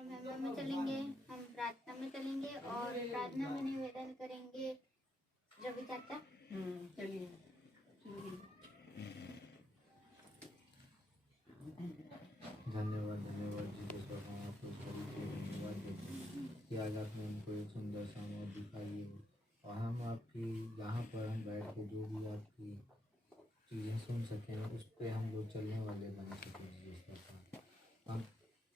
और महिमा में चलेंगे, हम प्रार्थना में चलेंगे और प्रार्थना में निवेदन करेंगे। रवि चाचा चलिए। धन्यवाद जीसस बाबा, हम आपको सभी को धन्यवाद देते हैं कि आज आपने हमको एक सुंदर समय दिखाई है और हम आपकी यहाँ पर हम बैठ के जो भी आपकी चीज़ें सुन सकें उस पर हम लोग चलने वाले बन सकें। जीसस बाबा, हम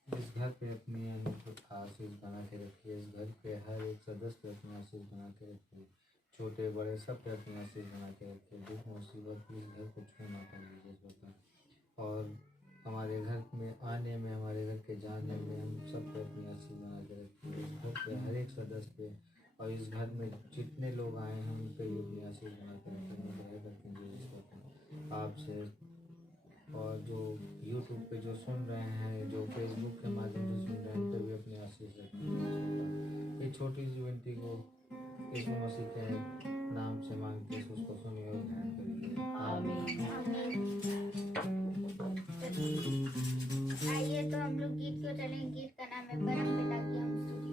इस घर पे अपनी आशीष बना के रखिए, इस घर पे हर एक सदस्य पे अपनी आशीष बना के रखिए, छोटे बड़े सब पे अपनी आशीष बना के रखिए। दुख मुसीबत इस घर को छूना पड़े जीसस बाबा, और हमारे घर में आने में, हमारे घर के जाने में हम सब पे अपनी आशीष बना के रखिए। इस घर पे हर एक सदस्य पे और इस घर में जितने लोग आए हैं उन पे भी अपनी आशीष बना के रखें आपसे। और जो यूट्यूब पे जो सुन रहे हैं, जो फेसबुक के माध्यम से सुन रहे हैं, उन पे भी अपनी आशीष रखें। इस छोटी सी विनती को यीशु मसीह के नाम से मांग के उसको सुनिए और ध्यान करिए। आइए तो हम लोग गीत को चलें। गीत का नाम है परम पिता की हम स्तुति।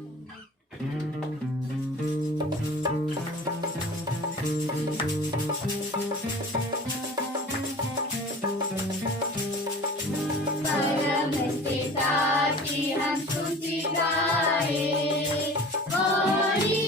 Holy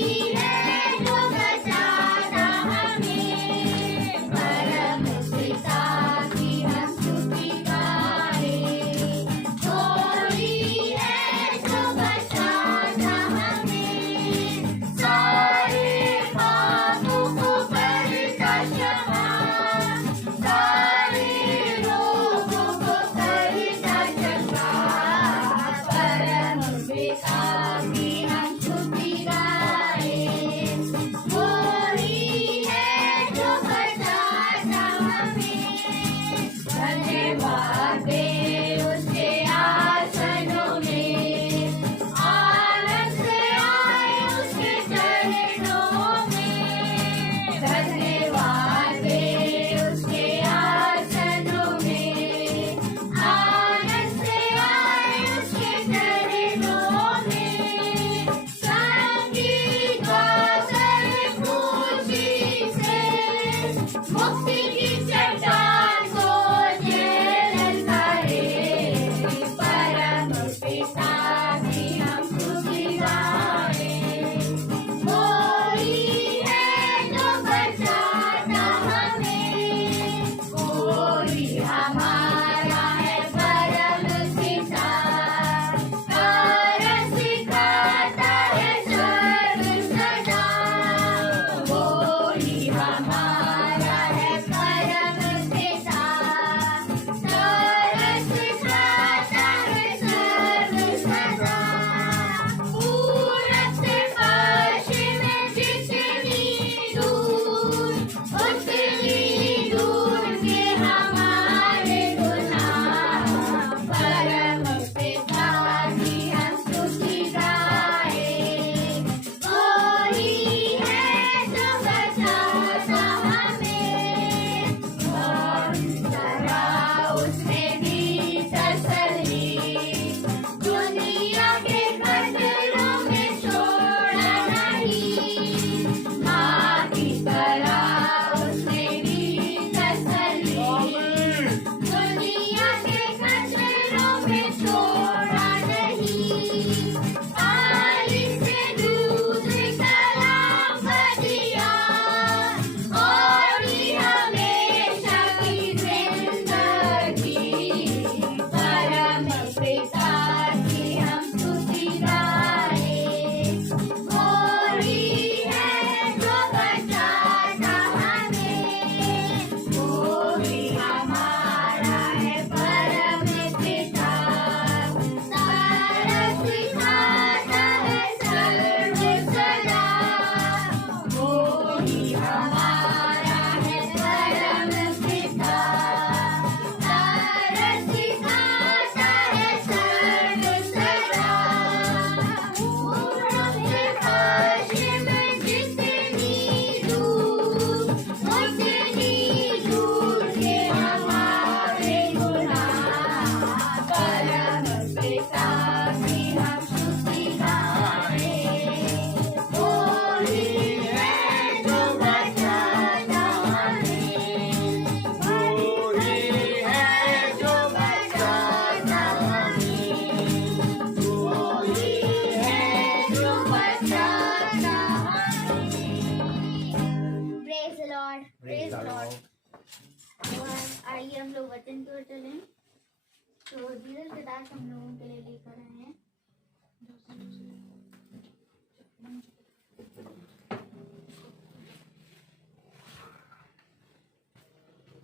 छाछ हम लोगों के लिए लेकर आए हैं।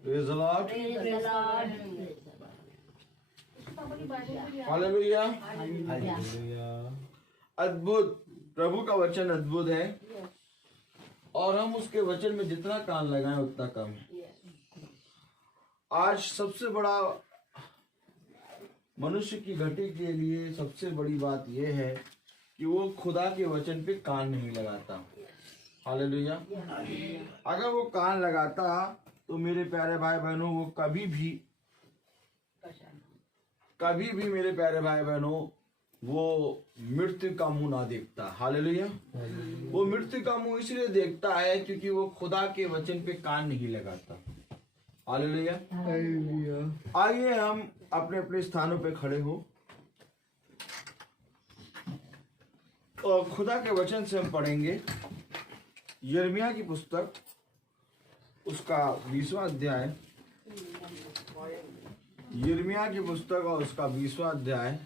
Praise the Lord. Hallelujah. Hallelujah. अद्भुत, प्रभु का वचन अद्भुत है और हम उसके वचन में जितना कान लगाएं उतना कम है। आज सबसे बड़ा मनुष्य की घटी के लिए सबसे बड़ी बात यह है कि वो खुदा के वचन पे कान नहीं लगाता। हालेलुया। अगर वो कान लगाता तो मेरे प्यारे भाई बहनों वो कभी भी मेरे प्यारे भाई बहनों वो मृत्यु का मुंह ना देखता। हालेलुया। वो मृत्यु का मुंह इसलिए देखता है क्योंकि वो खुदा के वचन पे कान नहीं लगाता। हालेलुया। आइए हम अपने अपने स्थानों पे खड़े हो और खुदा के वचन से हम पढ़ेंगे यिर्मयाह की पुस्तक, उसका 20वां अध्याय। यिर्मयाह की पुस्तक और उसका 20वां अध्याय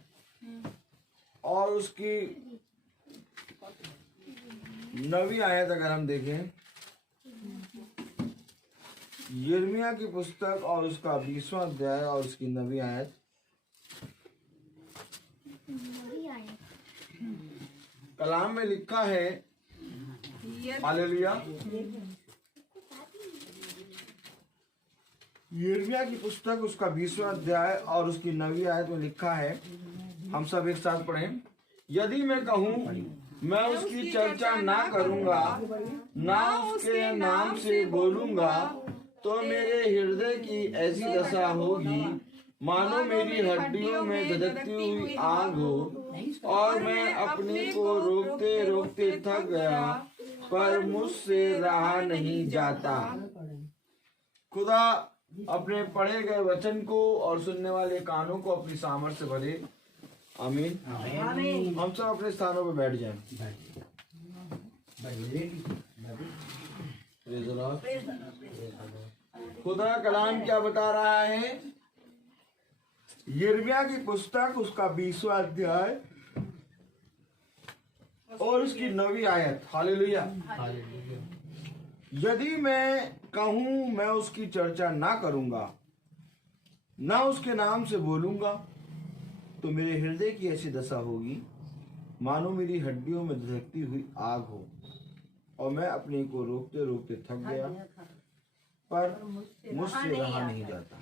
और उसकी 9वीं आयत अगर हम देखें, यिर्मयाह की पुस्तक और उसका 20वां अध्याय और उसकी 9वीं आयत। कलाम में लिखा है, हालेलुया, यिर्मयाह की पुस्तक उसका 20वां अध्याय और उसकी 9वीं आयत में लिखा है, हम सब एक साथ पढ़ें। यदि मैं कहूँ मैं उसकी चर्चा ना करूंगा, ना उसके नाम से बोलूंगा, तो मेरे हृदय की ऐसी दशा होगी मानो मेरी हड्डियों में धधकती हुई आग हो और मैं अपने को रोकते रोकते थक गया पर मुझसे रहा नहीं जाता। खुदा अपने पढ़े गए वचन को और सुनने वाले कानों को अपनी सामर्थ से भरे। आमीन। हम सब अपने स्थानों पर बैठ जाएं। खुदा कलाम क्या बता रहा है? यिर्मयाह की पुस्तक उसका 20वां अध्याय और उसकी 9वीं आयत। हालेलुया। यदि मैं कहूं मैं उसकी चर्चा ना करूंगा, ना उसके नाम से बोलूंगा, तो मेरे हृदय की ऐसी दशा होगी मानो मेरी हड्डियों में धधकती हुई आग हो और मैं अपने को रोकते रोकते थक गया पर मुझसे रहा नहीं जाता।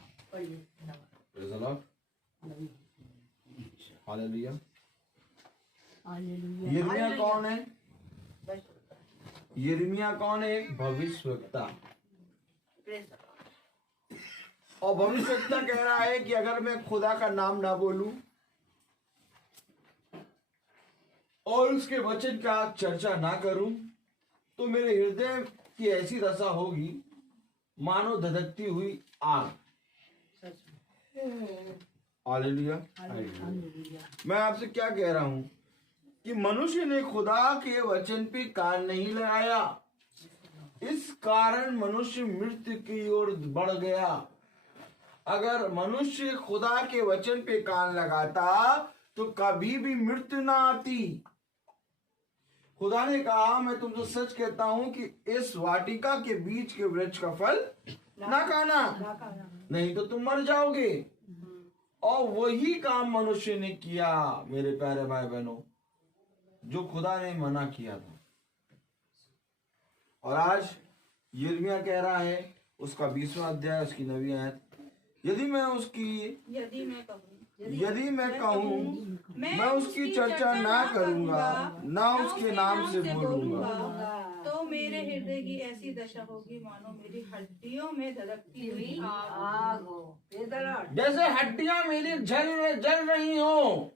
हालेलुया। यिर्मयाह कौन है? यिर्मयाह कौन है? एक भविष्यवक्ता। और भविष्यवक्ता कह रहा है कि अगर मैं खुदा का नाम ना बोलूं और उसके वचन का चर्चा ना करूं तो मेरे हृदय की ऐसी दशा होगी मानो धधकती हुई आग। हालेलुया। मैं आपसे क्या कह रहा हूं कि मनुष्य ने खुदा के वचन पे कान नहीं लगाया, इस कारण मनुष्य मृत्यु की ओर बढ़ गया। अगर मनुष्य खुदा के वचन पे कान लगाता तो कभी भी मृत्यु ना आती। खुदा ने कहा, मैं तुमसे सच कहता हूं कि इस वाटिका के बीच के वृक्ष का फल ना खाना, नहीं तो तुम मर जाओगे। और वही काम मनुष्य ने किया मेरे प्यारे भाई बहनों, जो खुदा ने मना किया था। और आज यिर्मयाह कह रहा है, उसका 20वां अध्याय उसकी 9वीं आयत, यदि मैं कहूँ मैं उसकी चर्चा ना करूंगा, ना उसके नाम से बोलूंगा, तो मेरे हृदय की ऐसी दशा होगी मानो मेरी हड्डियों में धधकती हुई आग हो। जैसे हड्डियां मेरी जल रही हो।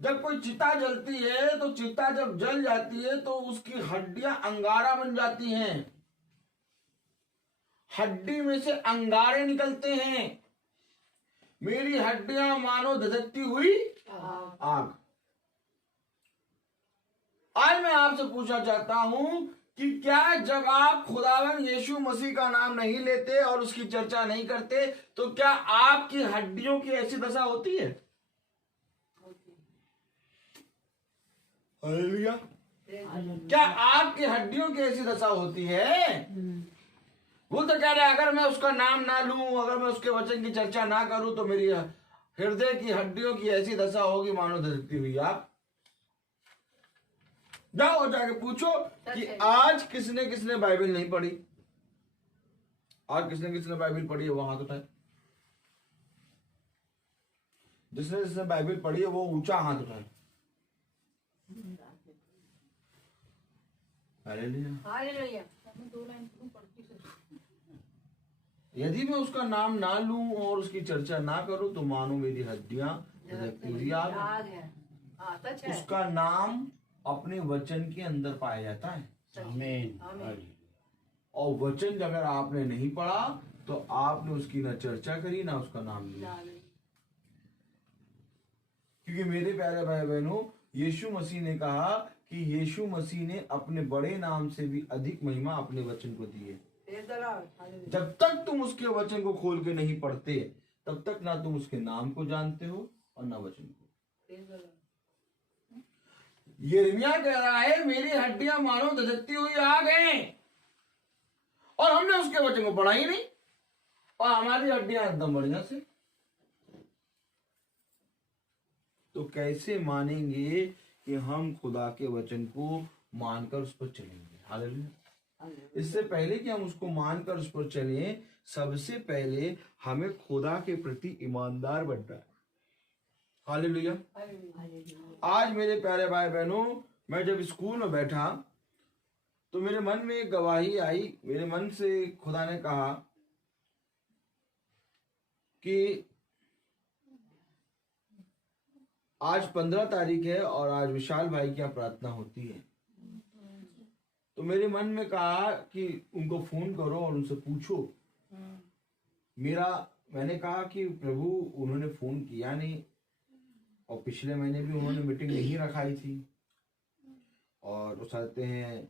जब कोई चिता जलती है तो चिता जब जल जाती है तो उसकी हड्डियां अंगारा बन जाती हैं। हड्डी में से अंगारे निकलते हैं। मेरी हड्डियां मानो धधकती हुई आग। आज मैं आपसे पूछना चाहता हूं कि क्या जब आप खुदावन यीशु मसीह का नाम नहीं लेते और उसकी चर्चा नहीं करते तो क्या आपकी हड्डियों की ऐसी दशा होती है? हालेलुया। क्या आपकी हड्डियों की ऐसी दशा होती है? वो तो कह रहे अगर मैं उसका नाम ना लूं, अगर मैं उसके वचन की चर्चा ना करूं तो मेरी हृदय की हड्डियों की ऐसी दशा होगी मानो धरती हुई। आप जाओ जाके पूछो कि आज किसने किसने बाइबल नहीं पढ़ी, आज किसने किसने बाइबल पढ़ी है वो हाथ उठाए। जिसने जिसने बाइबल पढ़ी है वो ऊंचा हाथ उठाए। हालेलुया। मैं 2 लाइन पढ़ती हूँ। यदि मैं उसका नाम ना लूं और उसकी चर्चा ना करूं तो मानो मेरी हड्डियां धड़कती हुई आग है। उसका नाम अपने वचन के अंदर पाया जाता है। आमीन। और वचन अगर आपने नहीं पढ़ा तो आपने उसकी ना चर्चा करी ना उसका नाम लिया। क्योंकि मेरे प्यारे भाई बहनों, यीशु मसीह ने कहा कि यीशु मसीह ने अपने बड़े नाम से भी अधिक महिमा अपने वचन को दी है। जब तक तुम उसके वचन को खोल के नहीं पढ़ते तब तक ना तुम उसके नाम को जानते हो और ना वचन को। यिर्मयाह कह रहा है मेरी हड्डियां मानो धधकती हुई आग हैं, और हमने उसके वचन को पढ़ा ही नहीं और हमारी हड्डियां एकदम बढ़िया से। तो कैसे मानेंगे कि हम खुदा के वचन को मानकर उस पर चलेंगे? हालेलुया। इससे पहले कि हम उसको मानकर उस पर चलें, सबसे पहले हमें खुदा के प्रति ईमानदार बनना है। हालेलुया। आज मेरे प्यारे भाई बहनों, मैं जब स्कूल में बैठा तो मेरे मन में एक गवाही आई। मेरे मन से खुदा ने कहा कि आज 15 तारीख है और आज विशाल भाई की प्रार्थना होती है। तो मेरे मन में कहा कि उनको फोन करो और उनसे पूछो। मैंने कहा कि प्रभु उन्होंने फोन किया नहीं, और पिछले महीने भी उन्होंने मीटिंग नहीं रखाई थी, और वो चाहते हैं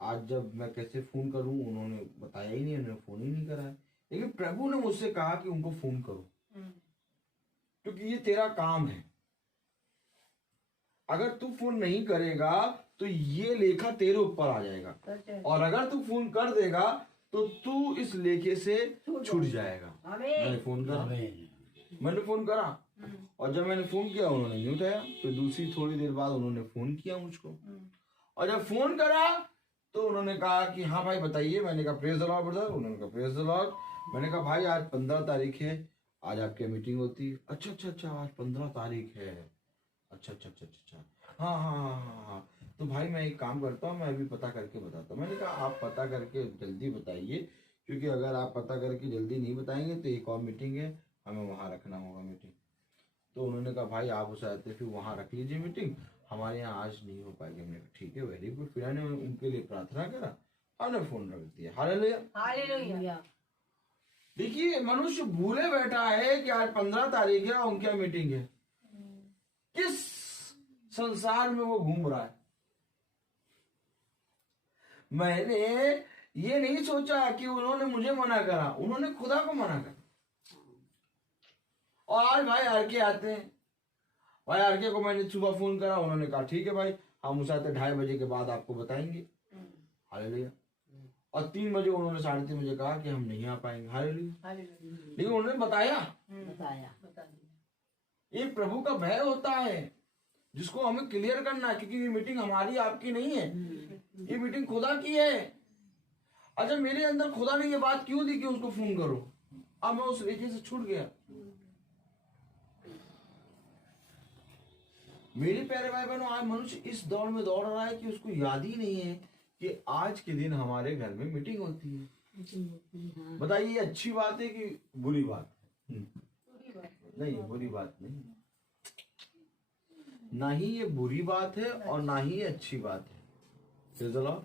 आज जब मैं कैसे फोन करूं, उन्होंने बताया ही नहीं, उन्होंने फोन ही नहीं करा। लेकिन प्रभु ने मुझसे कहा कि उनको फोन करो, क्योंकि ये तेरा काम है। अगर तू फोन नहीं करेगा तो ये लेखा तेरे ऊपर आ जाएगा, और अगर तू फोन कर देगा तो तू इस लेखे से छूट जाएगा। मैंने फोन करा, और जब मैंने फोन किया उन्होंने नहीं उठाया। फिर दूसरी थोड़ी देर बाद उन्होंने फोन किया मुझको, और जब फोन करा तो उन्होंने कहा कि हाँ भाई बताइए। मैंने कहा प्रेज द लॉर्ड ब्रदर। उन्होंने कहा प्रेज द लॉर्ड। मैंने कहा भाई आज 15 तारीख है, आज आपकी मीटिंग होती है। अच्छा आज 15 तारीख है। अच्छा हाँ। तो भाई मैं एक काम करता हूँ, मैं अभी पता करके बताता हूँ। मैंने कहा आप पता करके जल्दी बताइए, क्योंकि अगर आप पता करके जल्दी नहीं बताएंगे तो एक और मीटिंग है, हमें वहाँ रखना होगा मीटिंग। तो उन्होंने कहा भाई आप उसे आते फिर वहाँ रख लीजिए मीटिंग, हमारे यहाँ आज नहीं हो पाएगी। हमने कहा ठीक है, वेरी गुड। फिर मैंने उनके लिए प्रार्थना करा, हमने फोन रख दिया। हालेलुया। देखिए मनुष्य भूले बैठा है कि आज 15 तारीख है और उनकी मीटिंग है। किस संसार में वो घूम रहा है। मैंने ये नहीं सोचा कि उन्होंने मुझे मना करा, उन्होंने खुदा को मना करा। और आज भाई आरके आते हैं, भाई आरके को मैंने सुबह फोन करा, उन्होंने कहा ठीक है भाई हम उस आते 2:30 बजे के बाद आपको बताएंगे। हालेलुया। और 3 बजे उन्होंने 3:30 बजे कहा कि हम नहीं आ पाएंगे। हालेलुया। लेकिन उन्होंने बताया। एक प्रभु का भय होता है जिसको हमें क्लियर करना है, क्योंकि ये मीटिंग हमारी आपकी नहीं है, ये मीटिंग खुदा की है। अच्छा मेरे अंदर खुदा ने ये बात क्यों दी कि उसको फोन करो, अब मैं उस रेखे से छूट गया। मेरे प्यारे भाई बहनों, आज मनुष्य इस दौड़ में दौड़ रहा है कि उसको याद ही नहीं है कि आज के दिन हमारे घर में मीटिंग होती है। बताइए ये अच्छी बात है कि बुरी बात? नहीं, बुरी बात नहीं। ना ही ये बुरी बात है और ना ही ये अच्छी बात है। Praise the Lord.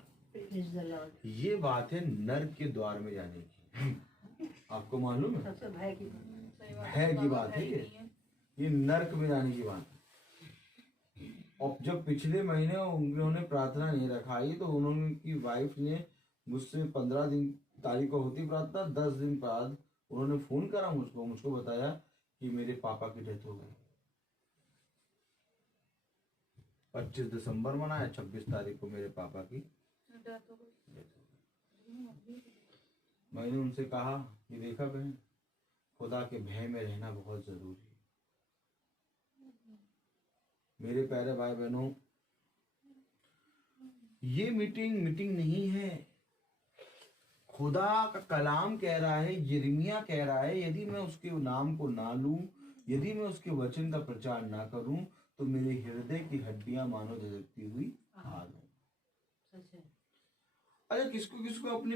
ये बात है नर्क के द्वार में जाने की। आपको मालूम है, भय की बात है ये नर्क में जाने की बात है। और जब पिछले महीने उन्होंने प्रार्थना नहीं रखाई तो उन्होंने वाइफ ने मुझसे 15 दिन तारीख को होती प्रार्थना, 10 दिन बाद उन्होंने फोन करा मुझको बताया कि मेरे पापा की डेथ हो गई। 25 दिसंबर मनाया, 26 तारीख को मेरे पापा की डेथ हो गई। मैंने उनसे कहा कि देखा बहन, खुदा के भय में रहना बहुत जरूरी है। मेरे प्यारे भाई बहनों, ये मीटिंग नहीं है। खुदा का कलाम कह रहा है, यिर्मयाह कह रहा है, यदि मैं उसके नाम को ना लूं, यदि मैं उसके वचन का प्रचार ना करूं तो मेरे हृदय की हड्डियां मानो धधकती हुई आग है। अरे किसको किसको अपने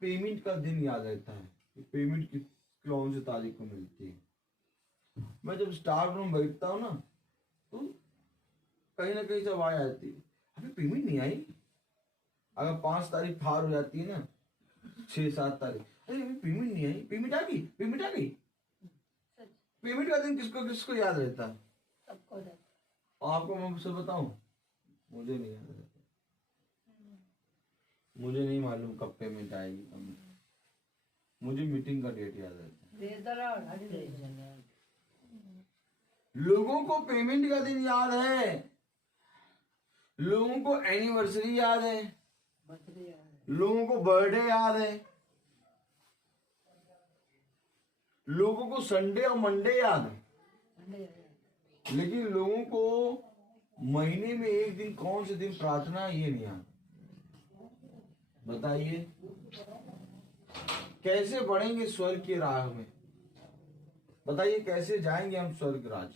पेमेंट का दिन याद रहता है, पेमेंट की कौन सी तारीख को मिलती है। मैं जब स्टाफ रूम बैठता हूँ ना तो कहीं ना कहीं से आवाज आती है, अभी पेमेंट नहीं आई। अगर 5 तारीख पार हो जाती है ना, 6-7 तारीख, अरे अभी पेमेंट नहीं आई, पेमेंट आ गई, पेमेंट आ गई। पेमेंट का दिन किसको किसको याद रहता है? आपको मैं मुझसे बताऊं, मुझे नहीं याद रहता। मुझे नहीं मालूम कब पेमेंट आएगी, कब। मुझे मीटिंग का डेट याद रहता है। लोगों को पेमेंट का दिन याद है, लोगों को एनिवर्सरी याद है, लोगों को बर्थडे याद है, लोगों को संडे और मंडे याद है, लेकिन लोगों को महीने में एक दिन कौन से दिन प्रार्थना ये नहीं याद। बताइए कैसे बढ़ेंगे स्वर्ग की राह में? बताइए कैसे जाएंगे हम स्वर्ग राज?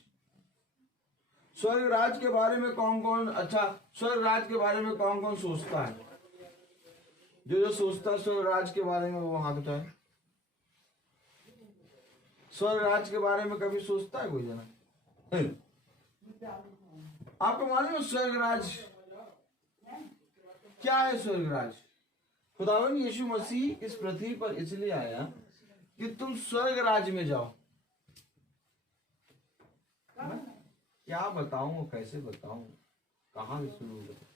स्वर्ग राज के बारे में कौन कौन, अच्छा स्वर्ग राज के बारे में कौन कौन सोचता है? जो सोचता है स्वर्ग राज के बारे में वो हाथ उठाए। स्वर्ग राज के बारे में कभी सोचता है कोई जना? आपको मालूम है स्वर्ग राज क्या है? स्वर्ग राज, खुदावन यीशु मसीह इस पृथ्वी पर इसलिए आया कि तुम स्वर्ग राज में जाओ। क्या बताऊं, कैसे बताऊं, कहां से शुरू करूं?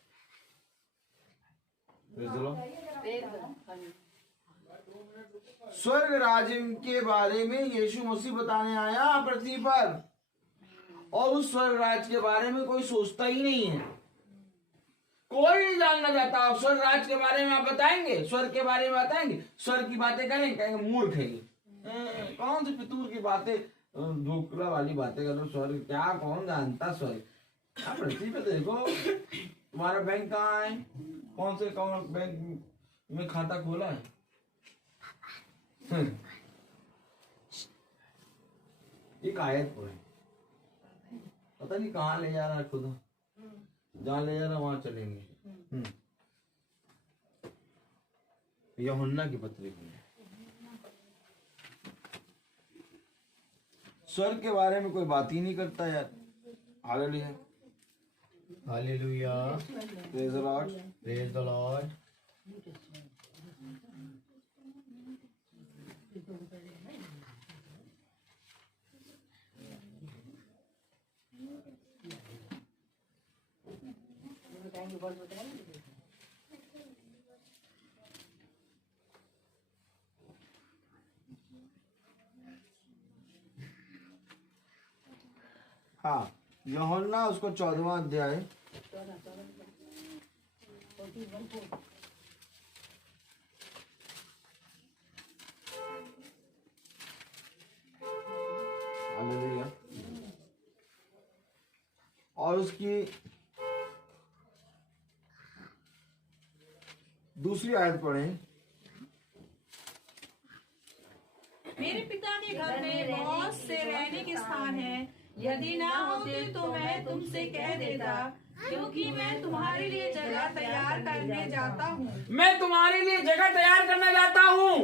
स्वर्ग राज के बारे में यीशु मसीह बताने आया पृथ्वी पर, और उस स्वर्ग राज के बारे में कोई सोचता ही नहीं है, कोई नहीं जानना चाहता। स्वर्ग राज के बारे में आप बताएंगे, स्वर्ग के बारे में बताएंगे, स्वर्ग की बातें कहेंगे मूर्ख है ये, कौन सी फितूर की बातें, ढोकला वाली बातें करो। स्वर्ग क्या, कौन जानता स्वर्ग? आप पृथ्वी पे देखो, तुम्हारा बैंक कहाँ है, कौन से कौन बैंक में खाता खोला है? एक आयत पढ़े, पता नहीं कहाँ ले जा रहा है खुदा, जहाँ ले जा रहा वहां चलेंगे। यूहन्ना की पत्री में स्वर्ग के बारे में कोई बात ही नहीं करता यार। Hallelujah, hallelujah, praise the Lord, praise the Lord. हाँ, यूहन्ना उसको 14वां अध्याय, हालेलुया, और उसकी दूसरी आयत पढ़ें। मेरे पिता के घर में बहुत से रहने के स्थान हैं, यदि ना होते तो मैं तुमसे कह देता, क्योंकि मैं तुम्हारे लिए जगह तैयार करने जाता हूँ। मैं तुम्हारे लिए जगह तैयार करने जाता हूँ।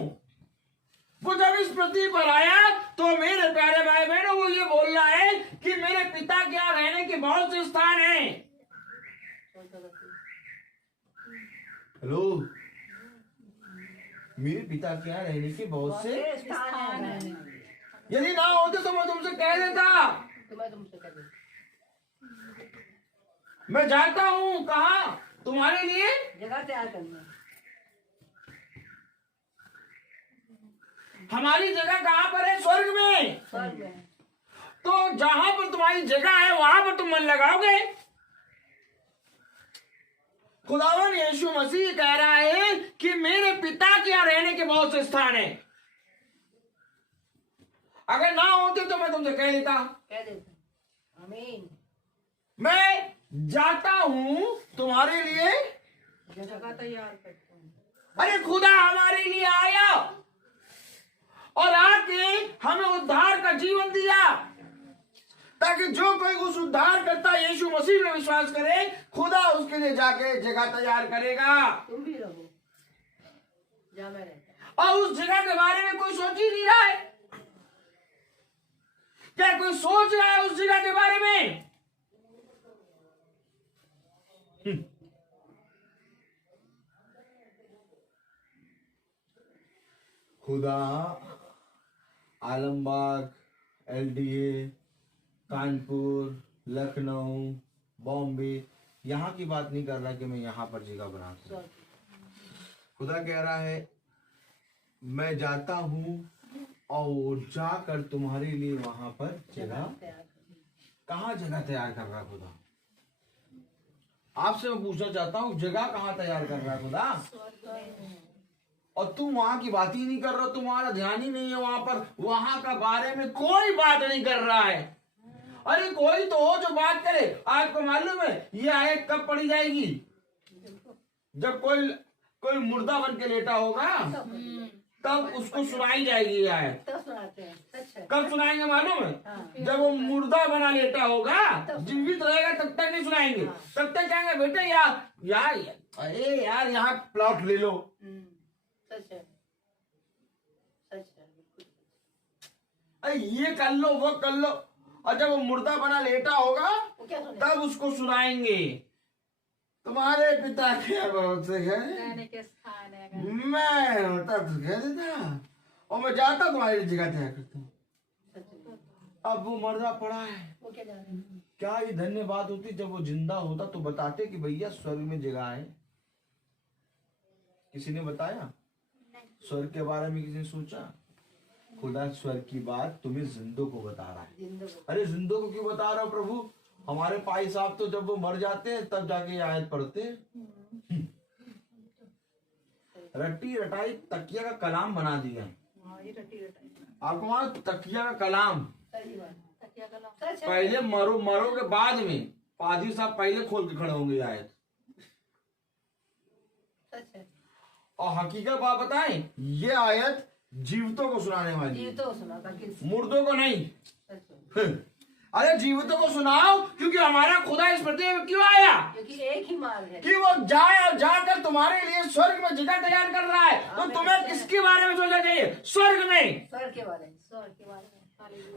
वो जब इस पृथ्वी पर आया तो मेरे प्यारे भाई बहनों वो ये बोल रहा है कि मेरे पिता के यहाँ रहने के बहुत से स्थान हैं। हेलो, मेरे पिता के यहाँ रहने के बहुत से स्थान हैं। यदि ना होते तो मैं तुमसे कह देता। मैं जाता हूँ कहाँ तुम्हारे लिए जगह तैयार करना। हमारी जगह कहाँ पर है? स्वर्ग में। स्वर्ग में। तो जहां पर तुम्हारी जगह है वहां पर तुम मन लगाओगे? खुदावन यीशु मसीह कह रहा है कि मेरे पिता के यहाँ रहने के बहुत से स्थान है, अगर ना होते तो मैं तुमसे कह देता। आमीन। मैं जाता हूं तुम्हारे लिए जगह तैयार करता हूँ। अरे खुदा हमारे लिए आया और आके हमें उद्धार का जीवन दिया, ताकि जो कोई उस उद्धार करता यीशु मसीह में विश्वास करे, खुदा उसके लिए जाके जगह तैयार करेगा। तुम भी रहो जहाँ मैं रहता। और उस जगह के बारे में कोई सोच ही नहीं रहा है। क्या कोई सोच रहा है उस जगह के बारे में? खुदा आलमबाग, LDA, कानपुर, लखनऊ, बॉम्बे यहाँ की बात नहीं कर रहा कि मैं यहाँ पर जगह बनाता हूँ। खुदा कह रहा है मैं जाता हूँ और जाकर तुम्हारे लिए वहां पर जगह। कहाँ जगह तैयार कर रहा खुदा? आपसे मैं पूछना चाहता हूँ जगह कहाँ तैयार कर रहा खुदा? और तुम वहां की बात ही नहीं कर रहे हो, तुम्हारा ध्यान ही नहीं है वहां पर, वहां का बारे में कोई बात नहीं कर रहा है। अरे कोई तो हो जो बात करे। आपको मालूम है ये आयत कब पढ़ी जाएगी? जब कोई मुर्दा बन के लेटा होगा तब उसको सुनाई जाएगी ये आयत। तो सुनाते हैं। सच है। कब सुनाएंगे मालूम है? हाँ। जब वो मुर्दा बना लेटा होगा, जीवित रहेगा तब तक नहीं सुनाएंगे। तब तक कहेंगे बेटे यार अरे यार यहाँ प्लॉट ले लो। सच है। सच है। अरे ये कर लो वो कर लो, और जब वो मुर्दा बना लेटा होगा वो क्या सुने? तब उसको सुनाएंगे तुम्हारे पिता के बहुत से घर रहने के स्थान है। मैं होता तो कह देता, और मैं जाता तुम्हारी जगह तैयार करता हूँ। अब वो मर्दा पड़ा है। वो क्या जाने? क्या ये धन्य बात होती जब वो जिंदा होता तो बताते कि भैया स्वर्ग में जगह है। किसी ने बताया? स्वर्ग के बारे में किसी ने सोचा? खुदा स्वर्ग की बात तुम्हें जिंदों को बता रहा है। जिंदगी। अरे जिंदों को क्यों बता रहा हो प्रभु? हमारे पाई साहब तो जब वो मर जाते हैं तब जाके ये आयत पढ़ते हैं। रट्टी रटाई तकिया का कलाम बना दिया। ये रटी रटाई। आपको मालूम तकिया का कलाम? सही बात। तकिया कलाम। सच है। पहले मरो के बाद में पादी साहब पहले खोल के खड़े होंगे ये आयत। सच है। और हकीकत बात बताएं, ये आयत जीवितों को सुनाने वाली ये है, तो सुना था कि मुर्दों को नहीं। सच है। अरे जीवितों को सुनाओ, क्योंकि हमारा खुदा इस पृथ्वी में क्यों आया? क्योंकि एक ही मार्ग है कि वो जाए और जाकर तुम्हारे लिए स्वर्ग में जगह तैयार कर रहा है। तो तुम्हें किसके बारे में सोचना चाहिए? स्वर्ग में। स्वर्ग के बारे में। स्वर्ग के बारे में।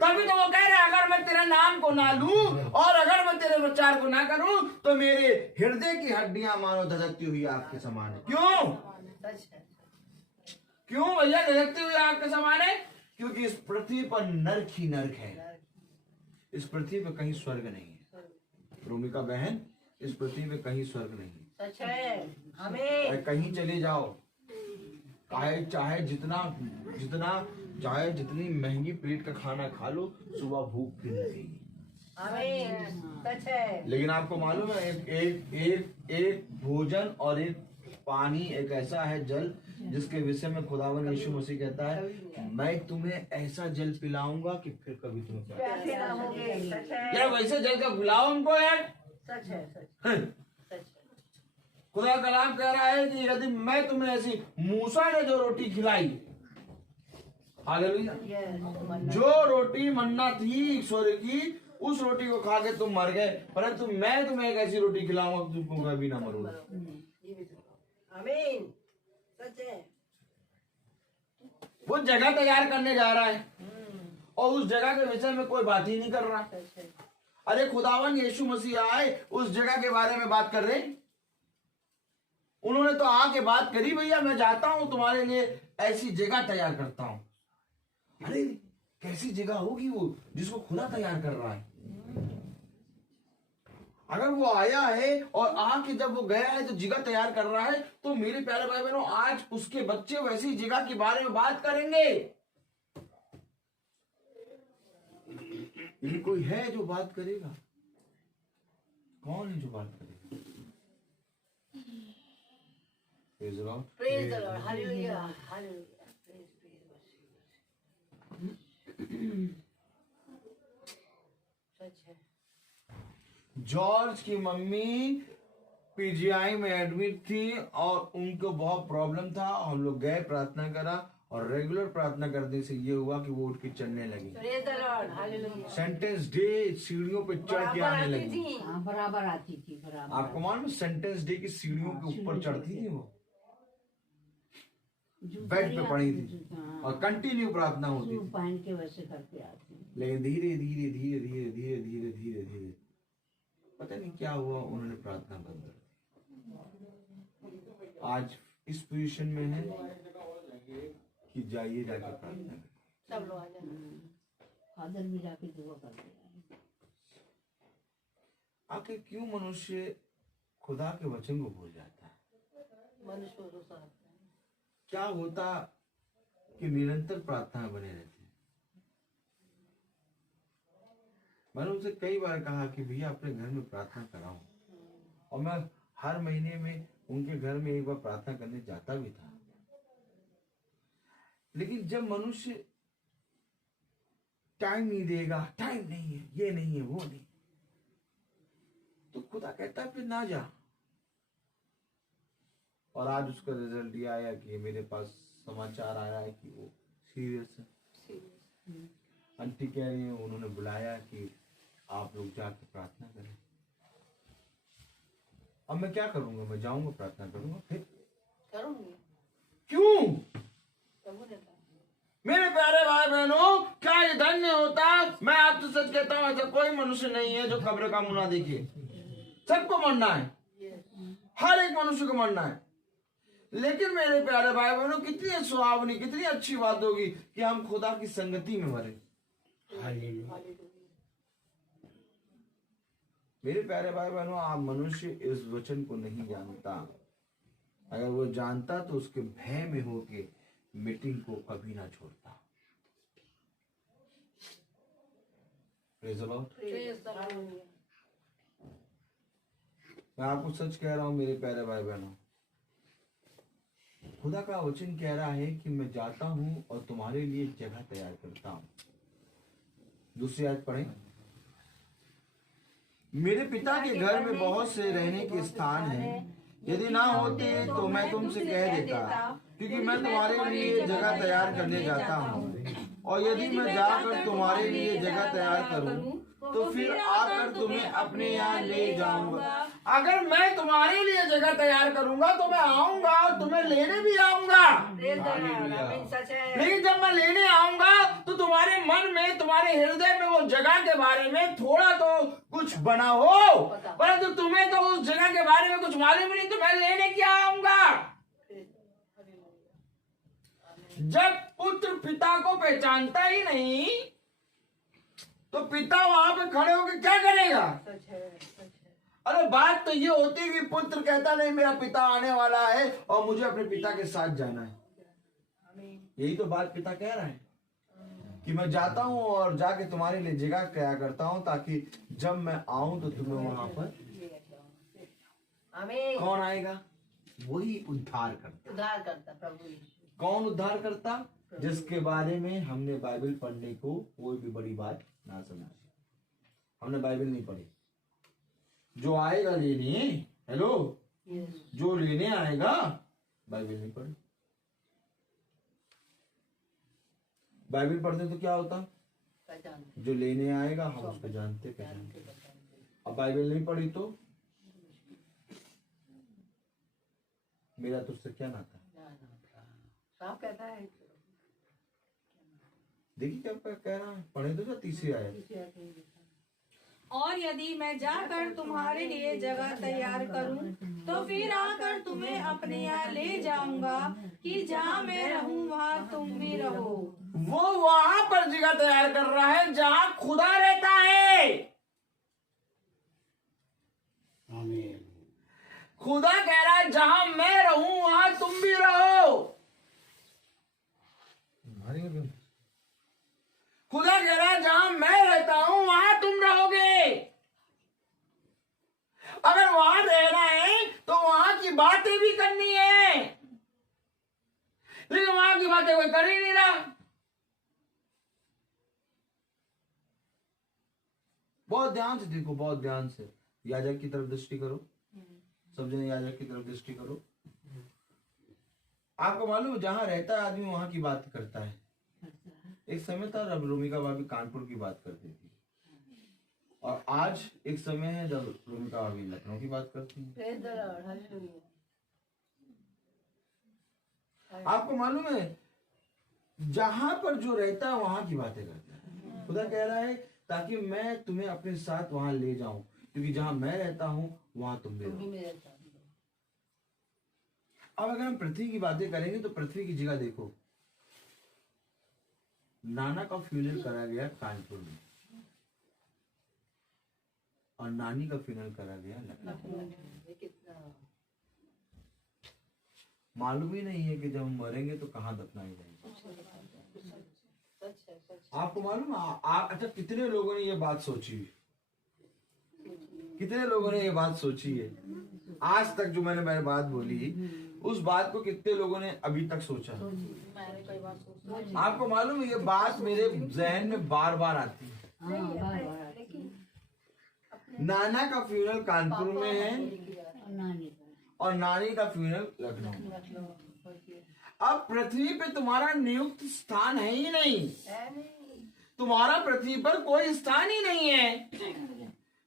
तभी तो वो कह रहे हैं अगर मैं तेरा नाम को ना लूं और अगर मैं तेरे प्रचार को ना करूं तो मेरे हृदय की हड्डियां मानो धधकती हुई आग के समान है। क्यों? सच है। क्यों भैया धधकती हुई आग के समान है? क्योंकि इस पृथ्वी पर नर्क ही नर्क है। इस पृथ्वी पे कहीं स्वर्ग नहीं है। रोमिका बहन, इस पृथ्वी पे कहीं स्वर्ग नहीं है। सच है। हमें कहीं चले जाओ, चाहे जितनी महंगी प्लेट का खाना खा लो, सुबह भूख फिर लगेगी। हमें सच है। लेकिन आपको मालूम है एक भोजन और एक पानी एक ऐसा है जल जिसके विषय में खुदावन यीशु मसीह कहता है मैं तुम्हें ऐसा जल पिलाऊंगा कि फिर कभी तुम्हें प्यासे ना होंगे। सच है। यार वैसे जल का बुलाओ उनको यार। सच है। सच हैं? सच है। खुदा कलाम कह रहा है कि यदि मैं तुम्हें ऐसी मूसा ने जो रोटी खिलाई, हालेलुया, जो रोटी मन्ना थी स्वर्ग की, उस रोटी को खा के तुम मर गए, परंतु मैं तुम्हें एक ऐसी रोटी खिलाऊंगा कि तुम कभी ना मरोगे। आमीन। सच है। वो जगह तैयार करने जा रहा है और उस जगह के विषय में कोई बात ही नहीं कर रहा। सच है। अरे खुदावन यीशु मसीह आए उस जगह के बारे में बात कर रहे। उन्होंने तो आके बात करी भैया मैं जाता हूं तुम्हारे लिए ऐसी जगह तैयार करता हूं। अरे कैसी जगह होगी वो जिसको खुदा तैयार कर रहा है? अगर वो आया है और आके जब वो गया है तो जगह तैयार कर रहा है, तो मेरे प्यारे भाई बहनों आज उसके बच्चे वैसी जगह के बारे में बात करेंगे। लेकिन कोई है जो बात करेगा? कौन है जो बात करेगा? Praise the Lord. Praise the Lord. Hallelujah. Hallelujah. Praise. सच है। जॉर्ज की मम्मी पीजीआई में एडमिट थी और उनको बहुत प्रॉब्लम था। हम लोग गए, प्रार्थना करा और रेगुलर प्रार्थना करने से ये हुआ कि वो उठ के चलने लगी। Praise the Lord. Hallelujah. Sentence day सीढ़ियों पे चढ़ के आने लगी। बराबर आती थी बराबर। आपको मालूम सेंटेंस डे की सीढ़ियों के ऊपर चढ़ती थी, वो बेड पे पड़ी थी और कंटिन्यू प्रार्थना होती थी। पहन के वैसे करके आती। लेकिन धीरे धीरे धीरे धीरे धीरे धीरे धीरे धीरे पता नहीं क्या हुआ, उन्होंने प्रार्थना बंद कर दी। आज इस पोजीशन में है कि जाइए जाके प्रार्थना करें। सब लोग आ जाए। फादर भी जाके दुआ कर दिया। आखिर क्यों मनुष्य खुदा के वचन को भूल जाता है? मनुष्य को दूसरा रखता है। क्या होता कि निरंतर प्रार्थना बने रहते हैं। मैंने उनसे कई बार कहा कि भैया अपने घर में प्रार्थना कराओ, और मैं हर महीने में उनके घर में एक बार प्रार्थना करने जाता भी था। लेकिन जब मनुष्य टाइम नहीं देगा, टाइम नहीं है, ये नहीं है, वो नहीं, तो खुदा कहता है फिर ना जा। और आज उसका रिजल्ट ये आया कि मेरे पास समाचार आया है कि वो सीरियस है। आंटी कह रही है उन्होंने बुलाया कि आप लोग जाके प्रार्थना करें। अब मैं क्या करूंगा? मैं जाऊंगा, प्रार्थना करूंगा, फिर करूंगी। क्यों? प्रभु ने कहा। मेरे प्यारे भाई बहनों, क्या ये धन्य होता। मैं आपसे सच कहता हूं, ऐसा कोई मनुष्य नहीं है जो कब्र का मुंह ना देखे। सबको मरना है, हर एक मनुष्य को मरना है। लेकिन मेरे प्यारे भाई बहनों, कितनी सुहावनी, कितनी अच्छी बात होगी कि हम खुदा की संगति में मरे। मेरे प्यारे भाई बहनों, आप मनुष्य इस वचन को नहीं जानता। अगर वो जानता तो उसके भय में होके मीटिंग को कभी ना छोड़ता। Praise the Lord. Praise the Lord. मैं आपको सच कह रहा हूं मेरे प्यारे भाई बहनों, खुदा का वचन कह रहा है कि मैं जाता हूं और तुम्हारे लिए जगह तैयार करता हूं। दूसरी आयत पढ़ें। मेरे पिता के घर में बहुत से रहने के स्थान हैं, यदि ना होते तो मैं तुमसे कह देता, क्योंकि मैं तुम्हारे लिए जगह तैयार करने जाता हूँ। और यदि मैं जाकर तुम्हारे लिए जगह तैयार करूँ तो फिर आकर तुम्हें अपने यहाँ ले जाऊंगा। अगर मैं तुम्हारे लिए जगह तैयार करूंगा तो मैं आऊंगा और तुम्हें लेने भी आऊंगा। Praise the Lord. आमीन, सच है। लेकिन जब मैं लेने आऊंगा तो तुम्हारे मन में, तुम्हारे हृदय में वो जगह के बारे में थोड़ा तो कुछ बना हो, परंतु तुम्हें तो उस जगह के बारे में कुछ मालूम नहीं, तो मैं लेने क्या आऊंगा। जब पुत्र पिता को पहचानता ही नहीं तो पिता वहां पे खड़े होकर क्या करेगा? सच है, सच है। अरे बात तो ये होती है कि पुत्र कहता नहीं मेरा पिता आने वाला है और मुझे अपने पिता के साथ जाना है। यही तो बात पिता कह रहा है कि मैं जाता हूं और जाके तुम्हारे लिए जगह तैयार करता हूं, ताकि जब मैं आऊं तो तुम्हें वहां पर आमीन। कौन आएगा? वही उद्धार करता। उद्धार करता प्रभु यीशु। कौन उद्धार करता? जिसके बारे में हमने बाइबल पढ़ने को कोई भी बड़ी बात ना समझी। हमने बाइबल नहीं पढ़ी। जो आएगा लेने, हेलो, जो लेने आएगा, बाइबल नहीं पढ़ी। बाइबल पढ़ते तो क्या होता? पहचानते। जो लेने आएगा हम उसको जानते पहचानते। अब बाइबल नहीं पढ़ी तो मेरा तुझसे क्या नाता? साफ कहता है। देखिए क्या कह रहा है, पढ़े तो तीसरी आयत। और यदि मैं जाकर तुम्हारे लिए जगह तैयार करूं तो फिर आकर तुम्हें अपने यहाँ ले जाऊंगा, कि जहाँ मैं रहूं वहाँ तुम भी रहो। वो वहां पर जगह तैयार कर रहा है जहां खुदा रहता है। खुदा कह रहा है जहां मैं रहूं वहां तुम भी रहो। खुदा कह रहा है जहां मैं रहता हूं वहां तुम रहोगे। अगर वहां रहना है तो वहां की बातें भी करनी है, लेकिन वहां की बातें कोई कर ही नहीं रहा। बहुत ध्यान से देखो, बहुत ध्यान से। याजक की तरफ दृष्टि करो, सब जने याजक की तरफ दृष्टि करो। आपको मालूम जहां रहता है आदमी वहां की बात करता है। एक समय था जब रोमिका भाभी कानपुर की बात करती थी, और आज एक समय है जब रोमिका भाभी लखनऊ की बात करती है। Praise the Lord. Hallelujah. आपको मालूम है जहां पर जो रहता है वहां की बातें करता है। खुदा कह रहा है ताकि मैं तुम्हें अपने साथ वहां ले जाऊं, क्योंकि जहां मैं रहता हूं वहां तुम भी तुम भी रहो। मेरे साथ। अब अगर हम पृथ्वी की बातें करेंगे तो पृथ्वी की जगह देखो, नाना का फ्यूनरल करा गया कानपुर में और नानी का फ्यूनरल करा गया लखनऊ। ये कितना मालूम ही नहीं है कि जब हम मरेंगे तो कहाँ दफनाए जाएंगे। सच है, सच आपको मालूम अच्छा कितने लोगों ने ये बात सोची, कितने लोगों ने ये बात सोची है आज तक। जो मैंने बात बोली उस बात को कितने लोगों ने अभी तक सोचा। मैंने कई बार सोचा। आपको मालूम है ये बात मेरे जहन में बार बार आती है। नाना का फ्यूनरल कानपुर में है और नानी का फ्यूनरल लखनऊ में। अब पृथ्वी पे तुम्हारा नियुक्त स्थान है ही नहीं, तुम्हारा पृथ्वी पर कोई स्थान ही नहीं है।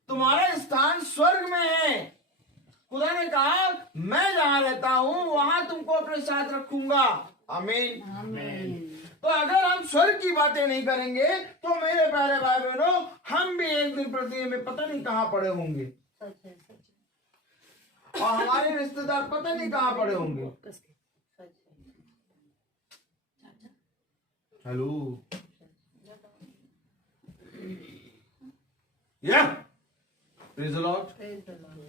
तुम्हारा स्थान स्वर्ग में है। खुदा ने कहा मैं जहां रहता हूं वहां तुमको अपने साथ रखूंगा। आमीन। तो अगर हम स्वर्ग की बातें नहीं करेंगे तो मेरे प्यारे भाई बहनों हम भी एक दिन पृथ्वी में पता नहीं कहां पड़े होंगे, सच है, सच है। और हमारे रिश्तेदार पता नहीं कहां पड़े होंगे। सच है। हेलो या praise the Lord. Praise the Lord.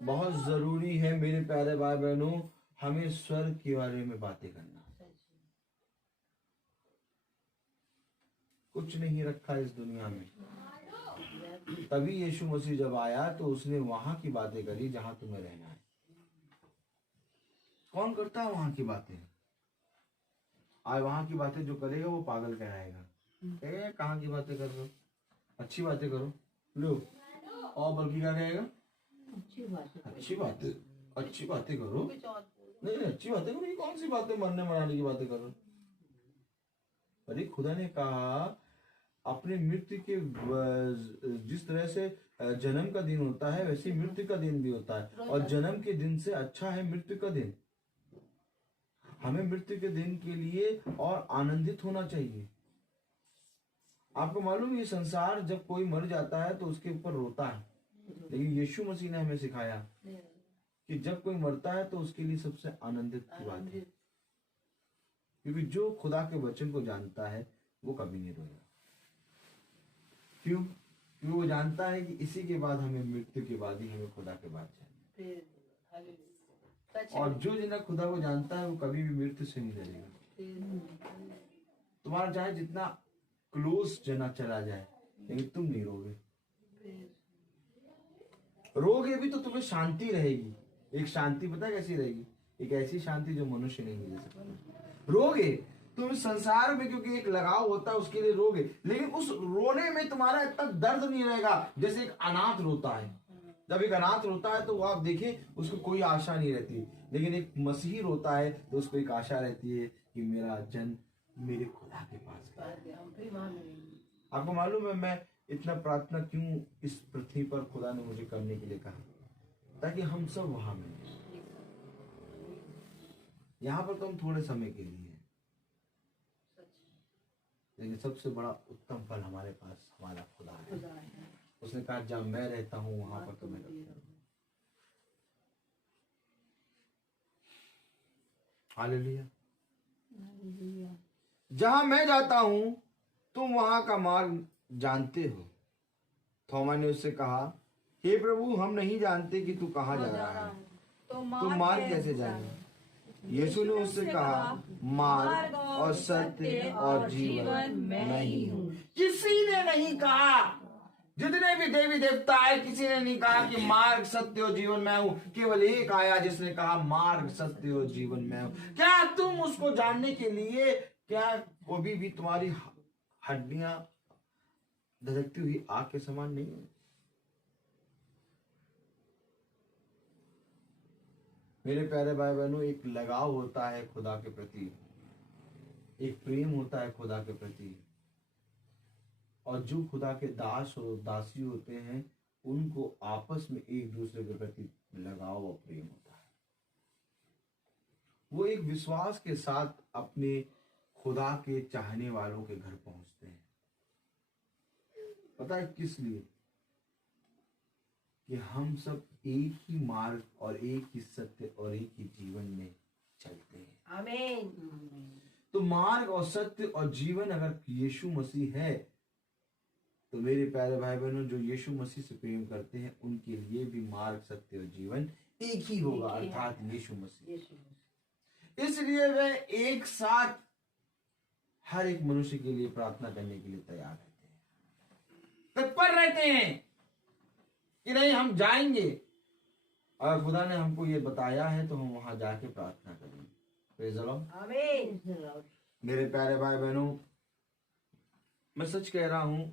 बहुत जरूरी है मेरे प्यारे भाई बहनों हमें स्वर्ग के बारे में बातें करना। कुछ नहीं रखा इस दुनिया में, तभी यीशु मसीह जब आया तो उसने वहां की बातें करी जहां तुम्हें रहना है। कौन करता है वहां की बातें? आज वहां की बातें जो करेगा वो पागल कहलाएगा। कहेगा कहाँ की बातें कर रहे हो, अच्छी बातें करो लो, और बल्कि क्या कहेगा अच्छी बातें करो। नहीं अच्छी बातें करो, ये कौन सी बातें मरने मराने की बातें करो। अरे खुदा ने कहा अपने मृत्यु के जिस तरह से जन्म का दिन होता है वैसे मृत्यु का दिन भी होता है, और जन्म के दिन से अच्छा है मृत्यु का दिन। हमें मृत्यु के दिन के लिए और आनंदित होना चाहिए। आपको मालूम ये संसार जब कोई मर जाता है तो उसके ऊपर रोता है, लेकिन यीशु मसीह ने हमें सिखाया कि जब कोई मरता है तो उसके लिए सबसे आनंदित की बात है, क्योंकि जो खुदा के वचन को जानता है वो कभी नहीं रोएगा। क्यों? क्योंकि वो जानता है कि इसी के बाद हमें मृत्यु के बाद ही हमें खुदा के बाद चाहिए। और जो जना खुदा को जानता है वो कभी भी मृत्यु से नहीं डरेगा। तुम्हारा चाहे जितना क्लोज जना चला जाए लेकिन तुम नहीं रोगे। रोगे भी तो तुम्हें शांति रहेगी। एक शांति पता है कैसी रहेगी? एक ऐसी शांति जो मनुष्य नहीं दे सकता। रोगे तुम संसार में क्योंकि एक लगाव होता है उसके लिए रोगे, लेकिन उस रोने में तुम्हारा इतना दर्द नहीं रहेगा जैसे एक अनाथ रोता है। जब एक अनाथ रोता है तो आप देखिए उसको कोई आशा नहीं रहती, लेकिन एक मसीही रोता है तो उसको एक आशा रहती है कि मेरा जन मेरे खुदा के पास गया। आपको मालूम है मैं इतना प्रार्थना क्यों इस पृथ्वी पर खुदा ने मुझे करने के लिए कहा? ताकि हम सब वहां मिले। यहाँ पर तो हम थोड़े समय के लिए हैं, लेकिन सबसे बड़ा उत्तम फल हमारे पास हमारा खुदा है। उसने कहा जब मैं रहता हूँ वहां पर तो मैं रहता हूँ। हालेलुया। जहां मैं जाता हूं तुम वहां का मार्ग जानते हो। थोमा ने उससे कहा हे प्रभु हम नहीं जानते कि तू कहाँ जा रहा है, तो तो मार्ग कैसे जाने। यीशु ने उससे कहा, मार्ग और सत्य और जीवन मैं ही हूँ। किसी ने नहीं कहा, जितने भी देवी देवता है, किसी ने नहीं कहा कि मार्ग सत्य और जीवन मैं हूँ। केवल एक आया जिसने कहा मार्ग सत्य और जीवन मैं हूँ। क्या तुम उसको जानने के लिए, क्या कभी भी तुम्हारी हड्डियां धधकती हुई आग के समान नहीं है? मेरे प्यारे भाई बहनों, एक लगाव होता है खुदा के प्रति, एक प्रेम होता है खुदा के प्रति, और जो खुदा के दास और दासी होते हैं उनको आपस में एक दूसरे के प्रति लगाव और प्रेम होता है। वो एक विश्वास के साथ अपने खुदा के चाहने वालों के घर पहुंचते हैं। पता है किस लिए? कि हम सब एक ही मार्ग और एक ही सत्य और एक ही जीवन में चलते हैं। आमीन। तो मार्ग और सत्य और जीवन अगर यीशु मसीह है, तो मेरे प्यारे भाई बहनों, जो यीशु मसीह से प्रेम करते हैं उनके लिए भी मार्ग सत्य और जीवन एक ही होगा, अर्थात यीशु मसीह। इसलिए वे एक साथ हर एक मनुष्य के लिए प्रार्थना करने के लिए तैयार रहते हैं, तत्पर रहते हैं कि नहीं हम जाएंगे, अगर खुदा ने हमको ये बताया है तो हम वहां जाके प्रार्थना करेंगे। Praise the Lord. आमीन। मेरे प्यारे भाई बहनों, मैं सच कह रहा हूं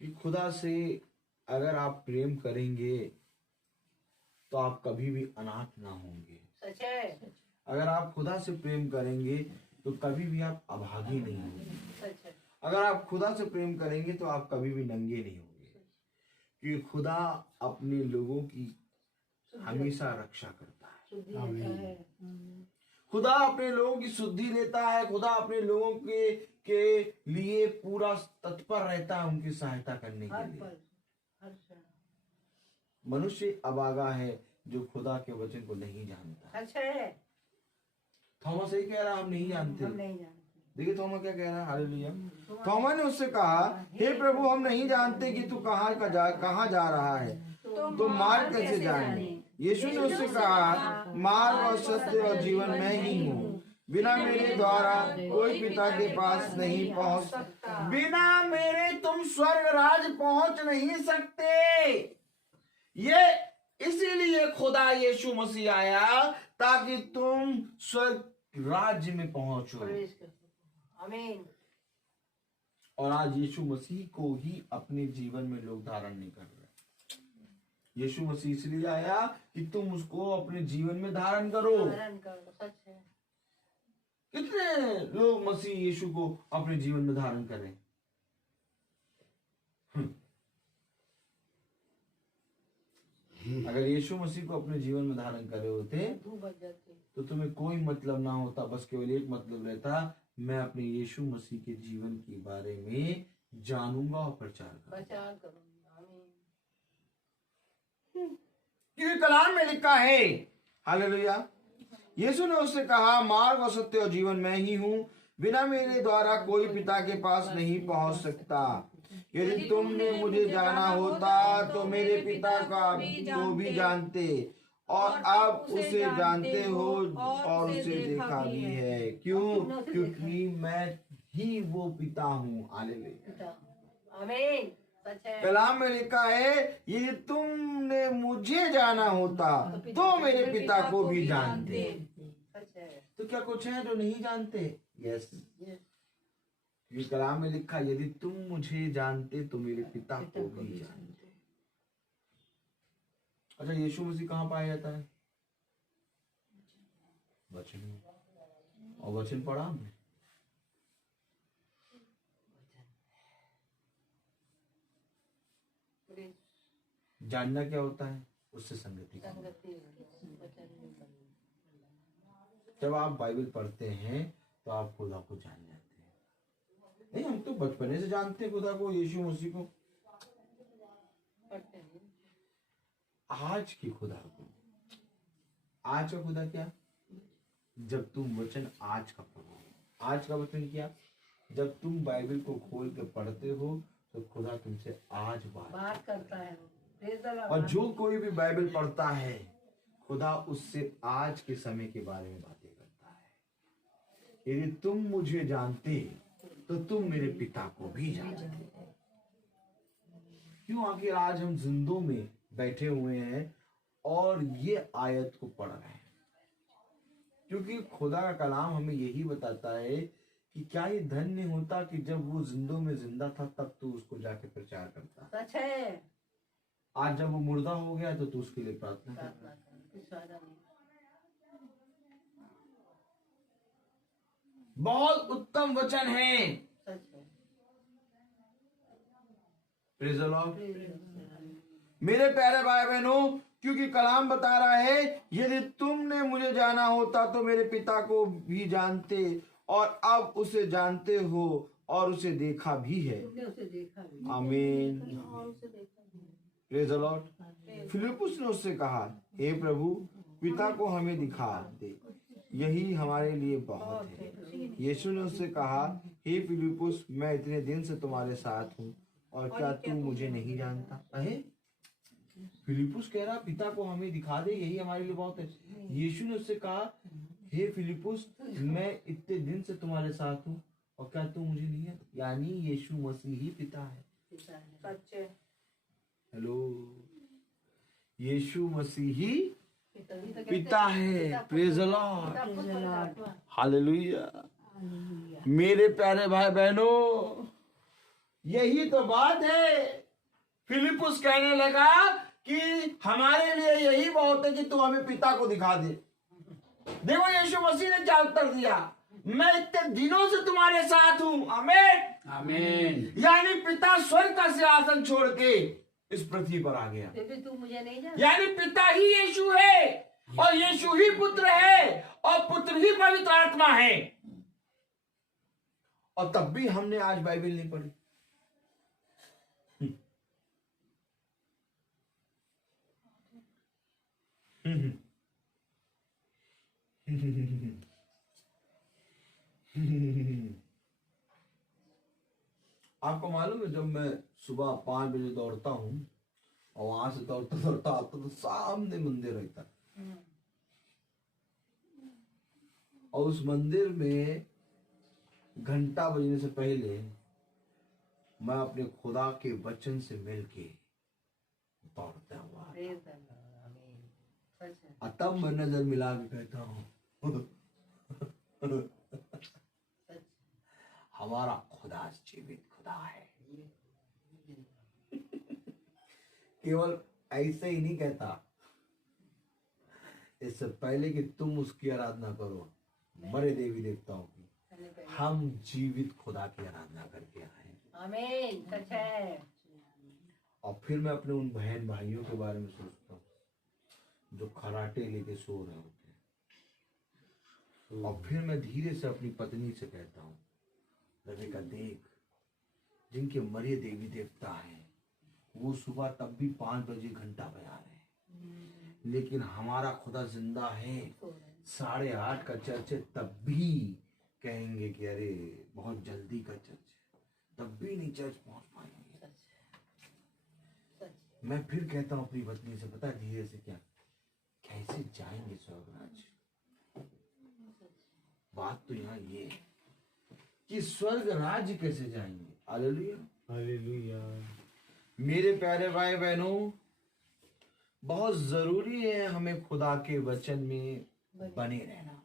कि खुदा से अगर आप प्रेम करेंगे तो आप कभी भी अनाथ ना होंगे। सच है। अगर आप खुदा से प्रेम करेंगे तो कभी भी आप अभागी नहीं होंगे। सच है। अगर आप खुदा से प्रेम करेंगे तो आप कभी भी नंगे नहीं होंगे, क्योंकि खुदा अपने लोगों की हमेशा रक्षा करता है। शुद्धि देता है। खुदा अपने लोगों की शुद्धि लेता है। खुदा अपने लोगों के लिए पूरा तत्पर रहता है उनकी सहायता करने के हर लिए। पल, हर क्षण। मनुष्य अभागा है जो खुदा के वचन को नहीं जानता। सच है। थॉमस यही कह रहा, हम नहीं जानते। हम नहीं जानते। देखिए थॉमस क्या कह रहा है, हालेलुया। थॉमस ने उससे कहा, हे प्रभु हम नहीं जानते कि तू कहाँ जा रहा है, तो मार्ग कैसे जाने। यीशु ने उससे कहा, मार्ग और सत्य और जीवन मैं ही हूँ। बिना मेरे द्वारा कोई पिता के पास नहीं पहुंच सकता। बिना मेरे तुम स्वर्ग राज पहुंच नहीं सकते। ये इसीलिए खुदा यीशु मसीह आया ताकि तुम स्वर्ग राज्य में पहुंचो। प्रवेश कर सको। आमीन। और आज यीशु मसीह को ही अपने जीवन में लोग धारण नहीं कर रहे। यीशु मसीह इसलिए आया कि तुम उसको अपने जीवन में धारण करो। धारण करो। सच है। कितने लोग मसीह यीशु को अपने जीवन में धारण करें? अगर यीशु मसीह को अपने जीवन में धारण करे होते धूप बच जाती। तो तुम्हें कोई मतलब ना होता, बस केवल एक मतलब रहता, मैं अपने यीशु मसीह के जीवन के बारे में जानूंगा और प्रचार करूंगा। प्रचार करूंगा। आमीन। क्योंकि कलाम में लिखा है, हालेलुया। यीशु ने उससे कहा, मार्ग और सत्य और जीवन मैं ही हूँ। बिना मेरे द्वारा कोई पिता के पास नहीं पहुंच सकता। यदि तुमने मुझे जाना होता तो मेरे पिता को भी जानते, और अब उसे जानते हो और उसे देखा भी है। क्यों? क्योंकि मैं ही वो पिता हूँ। हालेलुया। आमीन। सच है। कलाम में लिखा है, यदि तुमने मुझे जाना होता तो मेरे पिता को भी जानते। सच है। तो क्या कुछ है जो नहीं जानते? यस। ये कलाम में लिखा, यदि तुम मुझे जानते तो मेरे पिता को भी जानते। अच्छा, यीशु मसीह कहाँ पाया जाता है? वचन में। और वचन पढ़ा हमने। जानना क्या होता है? उससे संगति करना। जब आप बाइबल पढ़ते हैं तो आप खुदा को जान जाते हैं। नहीं, हम तो बचपने से जानते हैं खुदा को, यीशु मसीह को। आज की खुदा को, आज का खुदा क्या? जब तुम वचन आज का पढ़ो। आज का वचन क्या? जब तुम बाइबल को खोल के पढ़ते हो तो खुदा तुमसे आज बात करता है। और जो कोई भी बाइबल पढ़ता है खुदा उससे आज के समय के बारे में बातें करता है। यदि तुम मुझे जानते तो तुम मेरे पिता को भी जानते। क्यों आखिर आज हम जिंदों में बैठे हुए हैं और ये आयत को पढ़ रहे हैं? क्योंकि खुदा का कलाम हमें यही बताता है कि क्या ये धन्य होता कि जब वो जिंदों में जिंदा था तब तू उसको जाके प्रचार करता। सच है। आज जब वो मुर्दा हो गया तो तू उसके लिए प्रार्थना कर। कुछ फायदा नहीं। बहुत उत्तम वचन है। सच है। Praise the Lord. मेरे प्यारे भाई बहनों, क्योंकि कलाम बता रहा है यदि तुमने मुझे जाना होता तो मेरे पिता को भी जानते और अब उसे जानते हो और उसे देखा भी है। तुमने उसे देखा भी। आमीन। और उसे देखा भी। Praise the Lord. फिलिप्पुस ने उससे कहा, हे प्रभु, पिता को हमें दिखा दे, यही हमारे लिए बहुत है। यीशु ने उससे कहा, हे फिलिप्पुस, मैं इतने दिन से तुम्हारे साथ हूँ और क्या तू मुझे नहीं जानता? अहे फिलिप्पुस कह रहा, पिता को हमें दिखा दे, यही हमारे लिए बहुत है। यीशु ने उससे कहा, हे फिलिप्पुस, मैं इतने दिन से तुम्हारे साथ हूँ और क्या तू मुझे नहीं है? यानी यीशु मसीह ही पिता है। सच है। हेलो, यीशु मसीह ही पिता है। Praise the Lord. हालेलुया। मेरे प्यारे भाई बहनों, यही तो बात है। फिलिप्पुस कहने लगा कि हमारे लिए यही बहुत है कि तू हमें पिता को दिखा दे। देखो यीशु मसीह ने क्या उत्तर दिया, मैं इतने दिनों से तुम्हारे साथ हूं। आमीन आमीन। यानी पिता स्वर्ग का सिंहासन छोड़ के इस पृथ्वी पर आ गया। फिर भी तू मुझे नहीं जानता। यानी पिता ही यीशु है और यीशु ही पुत्र है और पुत्र ही पवित्र आत्मा है। और तब भी हमने आज बाइबल नहीं पढ़ी। आपको मालूम है, जब मैं सुबह 5 बजे दौड़ता हूँ और वहां से दौड़ता दौड़ता आता तो सामने मंदिर रहता है और उस मंदिर में घंटा बजने से पहले मैं अपने खुदा के वचन से मिलके दौड़ता हुआ प्रेज़ द लॉर्ड। आमीन। सच है। और तब मैं नजर मिला के कहता हूँ सच। हमारा खुदा जीवित खुदा है। केवल ऐसे ही नहीं कहता, इससे पहले कि तुम उसकी आराधना करो मरे देवी देवताओं की, हम जीवित खुदा की आराधना करके आए। आमीन। सच है। और फिर मैं अपने उन बहन भाइयों के बारे में सोचता हूँ जो खराटे लेके सो रहे होते हैं। और फिर मैं धीरे से अपनी पत्नी से कहता हूँ, रविका देख, जिनके मरे देवी देवता हैं वो सुबह तब भी 5 बजे घंटा बजा रहे हैं, लेकिन हमारा खुदा जिंदा है। 8:30 का चर्च है, तब भी कहेंगे कि अरे बहुत जल्दी का चर्च है, तब भी नहीं चर्च पहुंच पाएंगे। मैं फिर कहता हूँ अपनी पत्नी से, पता है धीरे से, क्या कैसे जाएंगे स्वर्गराज? बात तो यहाँ ये है कि स्वर्ग राज्य कैसे जाएंगे। Hallelujah hallelujah. मेरे प्यारे भाई बहनों, बहुत जरूरी है हमें खुदा के वचन में बने रहना।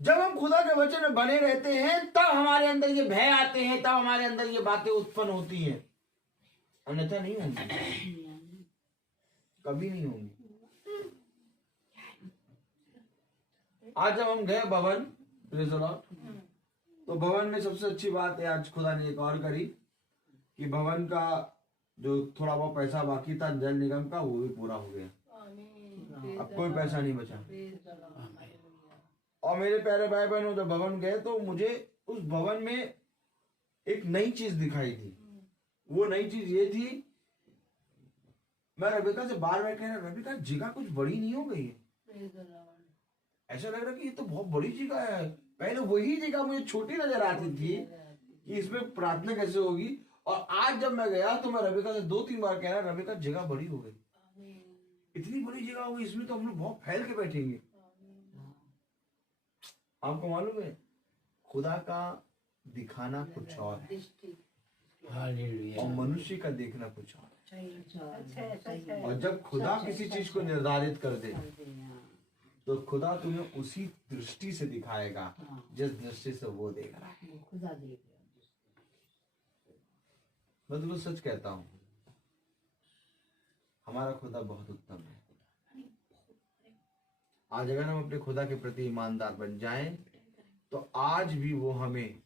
जब हम खुदा के वचन में बने रहते हैं तब हमारे अंदर ये भय आते हैं, तब हमारे अंदर ये बातें उत्पन्न होती हैं, अन्यथा नहीं होंगी, कभी नहीं होंगी। आज जब हम गए भवन, प्रेज़ द लॉर्ड, तो भवन में सबसे अच्छी बात है आज खुदा ने एक और करी कि भवन का जो थोड़ा बहुत पैसा बाकी था जल निगम का, वो भी पूरा हो गया। अब कोई पैसा नहीं बचा। और मेरे प्यारे भाई बहनों, जब भवन गए तो मुझे उस भवन में एक नई चीज दिखाई थी। वो नई चीज ये थी, मैं रबिका से बार बार कह रहा, रबिका जगह कुछ बड़ी नहीं हो गई है? ऐसा लग रहा कि ये तो बहुत बड़ी जगह है। पहले वही जगह मुझे छोटी नजर आती थी कि इसमें प्रार्थना कैसे होगी, और आज जब मैं गया तो मैं रबिका से 2-3 बार कह रहा, रबिका जगह बड़ी हो गई, इतनी बड़ी जगह होगी, इसमें तो हम लोग बहुत फैल के बैठेंगे। आपको मालूम है खुदा का दिखाना कुछ और है हालेलुया। और मनुष्य का देखना कुछ और अच्छा है। और जब खुदा किसी चीज को निर्धारित कर दे तो खुदा तुम्हें उसी दृष्टि से दिखाएगा जिस दृष्टि से वो देख रहा है। खुदा देख रहा है। मैं तुमको सच कहता हूँ, हमारा खुदा बहुत उत्तम है। आज अगर हम अपने खुदा के प्रति ईमानदार बन जाएं तो आज भी वो हमें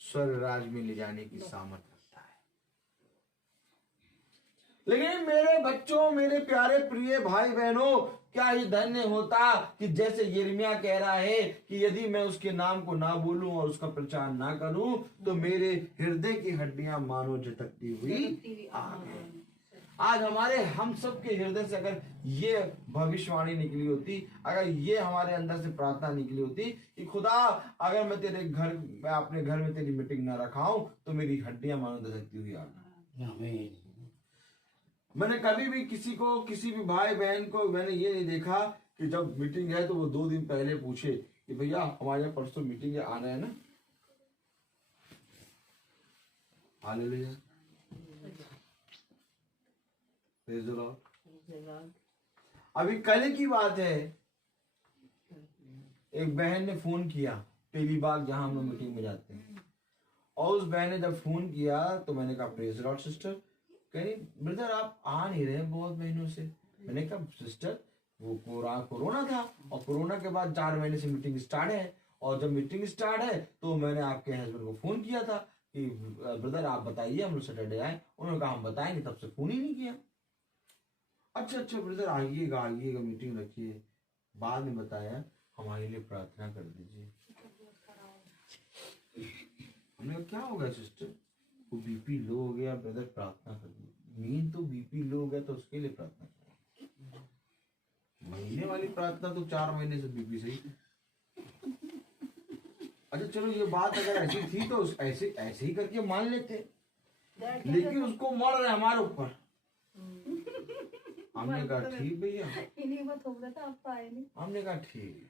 स्वर्ग राज में ले जाने की सामर्थ्य रखता है। लेकिन मेरे बच्चों, मेरे प्यारे प्रिय भाई बहनों, क्या ये धन्य होता कि जैसे यिर्मयाह कह रहा है कि यदि मैं उसके नाम को ना बोलूं और उसका प्रचार ना करूं तो मेरे हृदय की हड्डियां मानो झटकती हुई आग है। आज हमारे हम सब के हृदय से अगर ये भविष्यवाणी निकली होती, अगर ये हमारे अंदर से प्रार्थना निकली होती कि खुदा अगर मैं अपने घर में तेरी मीटिंग ना रखाऊं तो मेरी हड्डियां मानो धधकती हुई आग। मैंने कभी भी किसी भी भाई बहन को मैंने ये नहीं देखा कि जब मीटिंग है तो वो 2 दिन पहले पूछे कि भैया हमारे यहाँ परसों मीटिंग है, आना है ना। Hallelujah, praise the Lord. अभी कल की बात है, एक बहन ने फोन किया पहली बार जहां हम लोग मीटिंग में जाते हैं, और उस बहन ने जब फोन किया तो मैंने कहा प्रेज़ द लॉर्ड सिस्टर। कह रही ब्रदर आप आ नहीं रहे बहुत महीनों से। मैंने कहा सिस्टर वो कोरोना था और कोरोना के बाद 4 महीने से मीटिंग स्टार्ट है, और जब मीटिंग स्टार्ट है तो मैंने आपके हस्बैंड को फोन किया था कि ब्रदर आप बताइए हम लोग सैटरडे आए। उन्होंने कहा हम बताएंगे, तब से फोन ही नहीं किया। अच्छा ब्रदर आइएगा मीटिंग रखिए। बाद में बताया हमारे लिए प्रार्थना कर दीजिए। हमने कहा क्या हो गया सिस्टर? वो बीपी लो हो गया ब्रदर, प्रार्थना कर दीजिए। मेन तो बीपी लो हो गया तो उसके लिए प्रार्थना करें। महीने वाली प्रार्थना तो 4 महीने से बीपी सही। अच्छा चलो ये बात अगर ऐसी थी तो ऐसे ही करके मान लेते, लेकिन उसको मर रहे हमारे ऊपर। हमने कहा ठीक भैया, हमने कहा ठीक,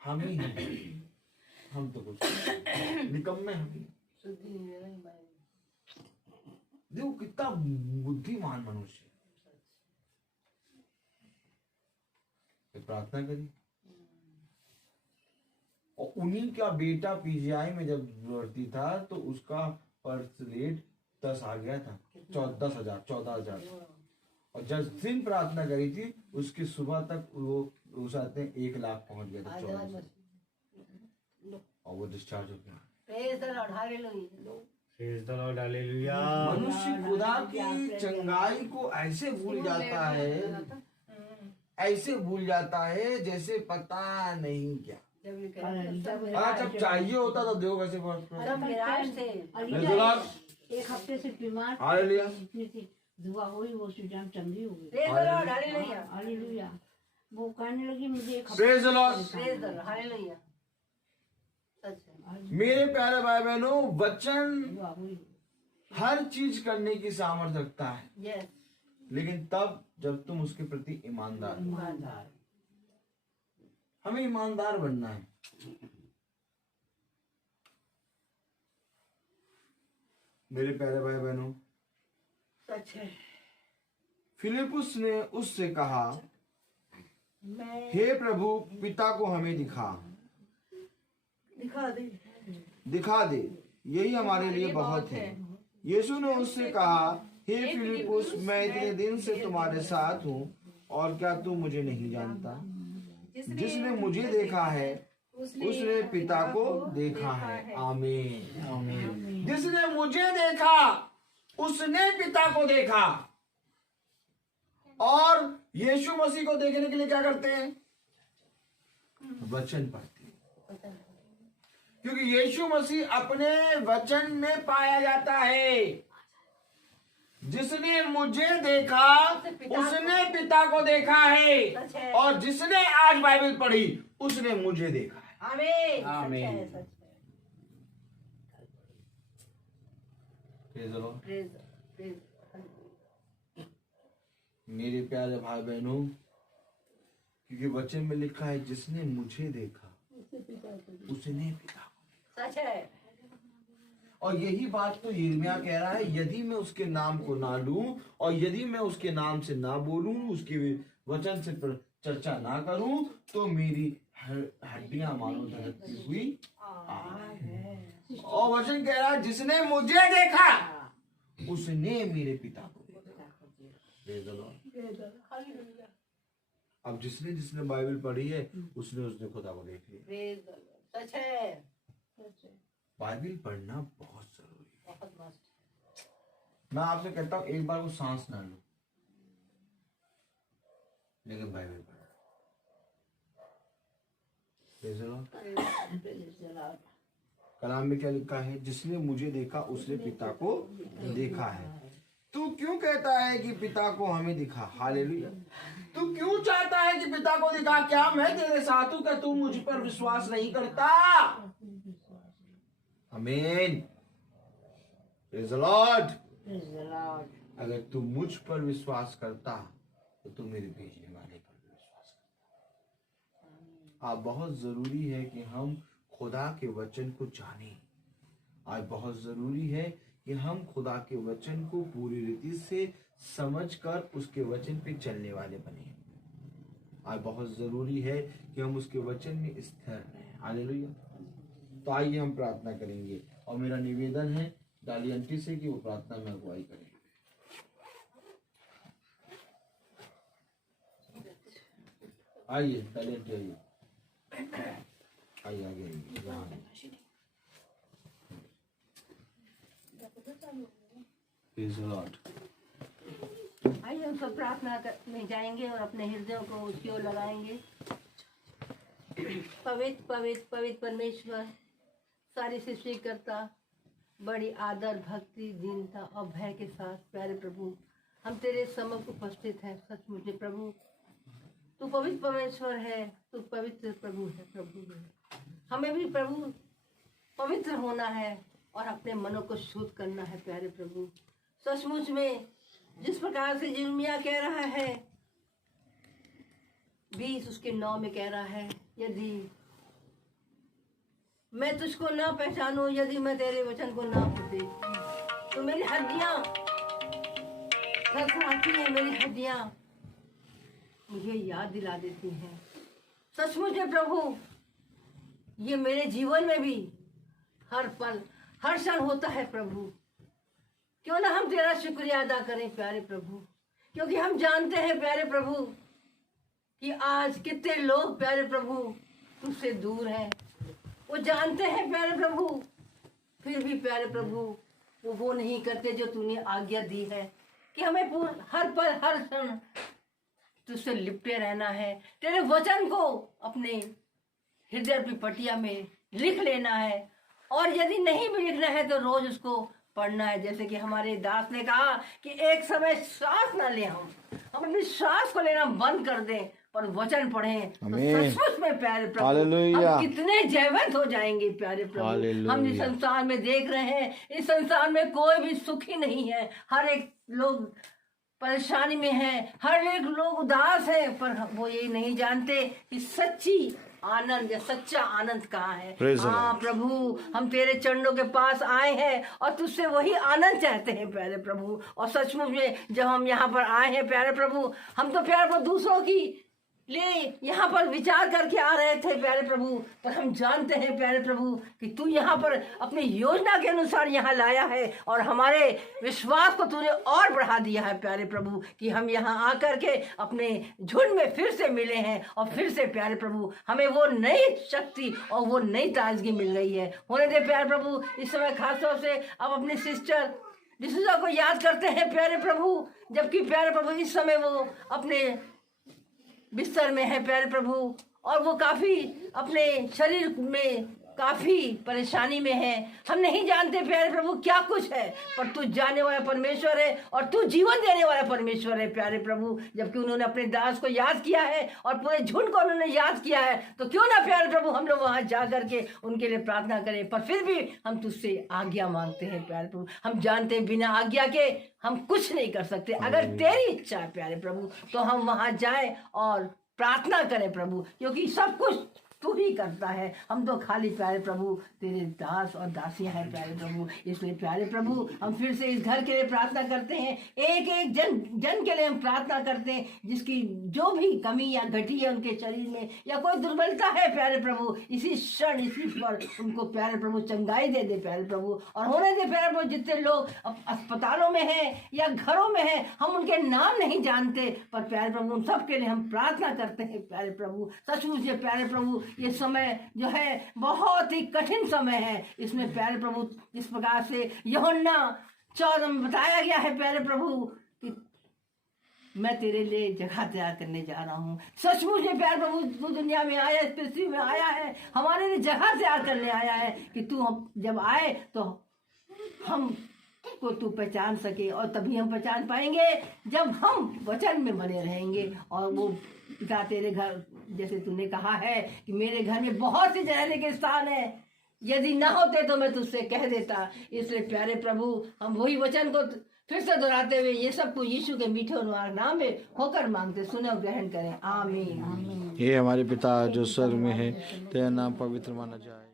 हम ही हैं, हम तो कुछ निकम्मे हैं। देखो कितना बुद्धिमान मनुष्य। प्रार्थना करी, और उन्हीं का बेटा पीजीआई में जब भर्ती था तो उसका बर्थ रेट 10 आ गया था, 14,000। और जब दिन प्रार्थना करी थी उसकी सुबह तक वो उस आते 1 लाख पहुंच गया था 14, और वो डिस्चार्ज हो गया। मनुष्य खुदा की चंगाई को ऐसे भूल जाता है जैसे पता नहीं क्या। जब चाहिए होता तो देखो कैसे एक हफ्ते से बीमार दुआ हुई, वो टाइम चंगी हो गई। हालेलुया। वो कहने लगी मुझे एक मेरे प्यारे भाई बहनों, वचन हर चीज करने की सामर्थ्य रखता है, लेकिन तब जब तुम उसके प्रति ईमानदार। हमें ईमानदार बनना है। मेरे प्यारे भाई बहनों, फिलिपुस ने उससे कहा हे प्रभु पिता को हमें दिखा दे, यही हमारे लिए बहुत है। यीशु ने उससे कहा हे फिलिपुस मैं इतने दिन से तुम्हारे साथ हूँ और क्या तू मुझे नहीं जानता? जिसने मुझे देखा है उसने पिता को देखा है। आमीन आमीन। जिसने मुझे देखा उसने पिता को देखा। और यीशु मसीह को देखने के लिए क्या करते हैं? वचन पढ़ते हैं, क्योंकि यीशु मसीह अपने वचन में पाया जाता है। जिसने मुझे देखा उसने पिता को देखा है, और जिसने आज बाइबल पढ़ी उसने मुझे देखा है। आमीन आमीन। Praise the Lord. प्रेज मेरे प्यारे भाई बहनों, क्योंकि वचन में लिखा है जिसने मुझे देखा उसने पिता को। सच है। और यही बात तो यिर्मयाह कह रहा है, यदि मैं उसके नाम को ना लूं और यदि मैं उसके नाम से ना बोलूं, उसके वचन से चर्चा ना करूं, तो मेरी हड्डियां मानो धड़कती हुई आग। और वचन कह रहा है जिसने मुझे देखा उसने मेरे पिता को देखा। Praise the Lord. अब जिसने जिसने बाइबल पढ़ी है उसने खुदा को देख लिया। सच है। बाइबल पढ़ना बहुत जरूरी है। बहुत मस्त। मैं आपसे कहता हूँ एक बार वो सांस ना लो, लेकिन बाइबल पढ़ो। Praise the Lord. कलाम में क्या लिखा है? जिसने मुझे देखा उसने पिता को देखा है। तू क्यों कहता है कि पिता को हमें दिखा? हालेलुया। तू क्यों चाहता है कि पिता को दिखा? क्या मैं तेरे साथ हूं? क्या तू मुझ पर विश्वास नहीं करता? आमीन। Praise the Lord. अगर तू मुझ पर विश्वास करता तो तू मेरे भेजने वाले पर भी विश्वास करता। आज बहुत जरूरी है कि हम खुदा के वचन को जानें। आज बहुत जरूरी है कि हम खुदा के वचन को पूरी रीति से समझकर उसके वचन पे चलने वाले बने। आज बहुत जरूरी है कि हम उसके वचन में स्थिर रहें। हालेलुया। तो आइए हम प्रार्थना करेंगे और मेरा निवेदन है डाली आंटी से कि वो प्रार्थना में अगुवाई करें। आइए डाली आंटी, आइए आगे आइए। Praise the Lord. आइए हम सब प्रार्थना में जाएंगे और अपने हृदयों को उसकी ओर लगाएंगे। पवित्र पवित्र पवित्र परमेश्वर, सारी सृष्टि करता, बड़ी आदर भक्ति दीनता और भय के साथ प्यारे प्रभु हम तेरे सम्मुख उपस्थित हैं। सचमुच में प्रभु तू पवित्र परमेश्वर है, तू पवित्र प्रभु है। प्रभु है, हमें भी प्रभु पवित्र होना है और अपने मनों को शुद्ध करना है। प्यारे प्रभु सचमुच में जिस प्रकार से यिर्मयाह कह रहा है 20:9 में कह रहा है, यदि मैं तुझको ना पहचानूं, यदि मैं तेरे वचन को ना होते तो मेरी हड्डियां थरथराती हैं, मेरी हड्डियां मुझे याद दिला देती हैं। सचमुच में प्रभु ये मेरे जीवन में भी हर पल हर क्षण होता है प्रभु। क्यों ना हम तेरा शुक्रिया अदा करें प्यारे प्रभु, क्योंकि हम जानते हैं प्यारे प्रभु कि आज कितने लोग प्यारे प्रभु तुझसे दूर हैं। वो जानते हैं प्यारे प्रभु, फिर भी प्यारे प्रभु वो नहीं करते जो तूने आज्ञा दी है कि हमें हर पल हर क्षण तुझसे लिपटे रहना है। तेरे वचन को अपने हृदय की पटिया में लिख लेना है, और यदि नहीं भी लिखना है तो रोज उसको पढ़ना है। जैसे कि हमारे दास ने कहा कि एक समय श्वास ना ले, हम अपनी श्वास को लेना बंद कर दें पर वचन पढ़ें तो सचमुच में प्यारे प्रभु हम कितने जयवंत हो जाएंगे। प्यारे प्रभु हम इस संसार में देख रहे हैं, इस संसार में कोई भी सुखी नहीं है, हर एक लोग परेशानी में है, हर एक लोग उदास है, पर वो ये नहीं जानते कि सच्ची आनंद या सच्चा आनंद कहाँ है। हाँ प्रभु हम तेरे चरणों के पास आए हैं और तुझसे वही आनंद चाहते हैं प्यारे प्रभु। और सचमुच में जब हम यहाँ पर आए हैं प्यारे प्रभु, हम तो प्यारे प्रभु दूसरों की लिए यहाँ पर विचार करके आ रहे थे प्यारे प्रभु, पर हम जानते हैं प्यारे प्रभु कि तू यहाँ पर अपनी योजना के अनुसार यहाँ लाया है और हमारे विश्वास को तूने और बढ़ा दिया है प्यारे प्रभु कि हम यहाँ आकर के अपने झुंड में फिर से मिले हैं और फिर से प्यारे प्रभु हमें वो नई शक्ति और वो नई ताजगी मिल गई है। होने दे प्यारे प्रभु इस समय खासतौर से अब अपनी सिस्टर डिसूजा को याद करते हैं प्यारे प्रभु, जबकि प्यारे प्रभु इस समय वो अपने बिस्तर में है प्यारे प्रभु, और वो काफी अपने शरीर में काफी परेशानी में हैं। हम नहीं जानते प्यारे प्रभु क्या कुछ है, पर तू जानने वाला परमेश्वर है और तू जीवन देने वाला परमेश्वर है प्यारे प्रभु। जबकि उन्होंने अपने दास को याद किया है और पूरे झुंड को उन्होंने याद किया है, तो क्यों ना प्यारे प्रभु हम लोग वहां जा करके उनके लिए प्रार्थना करें। पर फिर भी हम तुझसे आज्ञा मांगते हैं प्यारे प्रभु। हम जानते हैं बिना आज्ञा के हम कुछ नहीं कर सकते। अगर तेरी इच्छा है प्यारे प्रभु तो हम वहां जाएं और प्रार्थना करें प्रभु, क्योंकि सब कुछ तू ही करता है। हम तो खाली प्यारे प्रभु तेरे दास और दासियां हैं प्यारे प्रभु। इसलिए प्यारे प्रभु हम फिर से इस घर के लिए प्रार्थना करते हैं, एक एक जन के लिए हम प्रार्थना करते हैं जिसकी जो भी कमी या घटी है उनके शरीर में या कोई दुर्बलता है प्यारे प्रभु, इसी क्षण इसी पर उनको प्यारे प्रभु चंगाई दे दे प्यारे प्रभु। और होने दे प्यारे प्रभु जितने लोग अस्पतालों में हैं या घरों में हैं, हम उनके नाम नहीं जानते, पर प्यारे प्रभु उन सब के लिए हम प्रार्थना करते हैं प्यारे प्रभु। सचमुच ये प्यारे प्रभु ये समय जो है बहुत ही कठिन समय है। इसमें प्यारे प्रभु जिस प्रकार से यूहन्ना 14 में बताया गया है प्यारे प्रभु कि मैं तेरे लिए जगह तैयार करने जा रहा हूँ। सचमुच में प्यारे प्रभु तू दुनिया में आया, इस पृथ्वी में आया है, हमारे लिए जगह तैयार करने आया है कि तू जब आए तो हम को तू पहचान सके। और तभी हम पहचान पाएंगे जब हम वचन में बने रहेंगे। और वो पिता तेरे घर जैसे तूने कहा है कि मेरे घर में बहुत से रहने के स्थान है, यदि ना होते तो मैं तुझसे कह देता। इसलिए प्यारे प्रभु हम वही वचन को फिर से दोहराते हुए ये सब कुछ यीशु के मीठे और नाम में होकर मांगते, सुने और ग्रहण करें। आमीन। हे हमारे पिता जो स्वर्ग में है, तेरा नाम पवित्र माना जाए।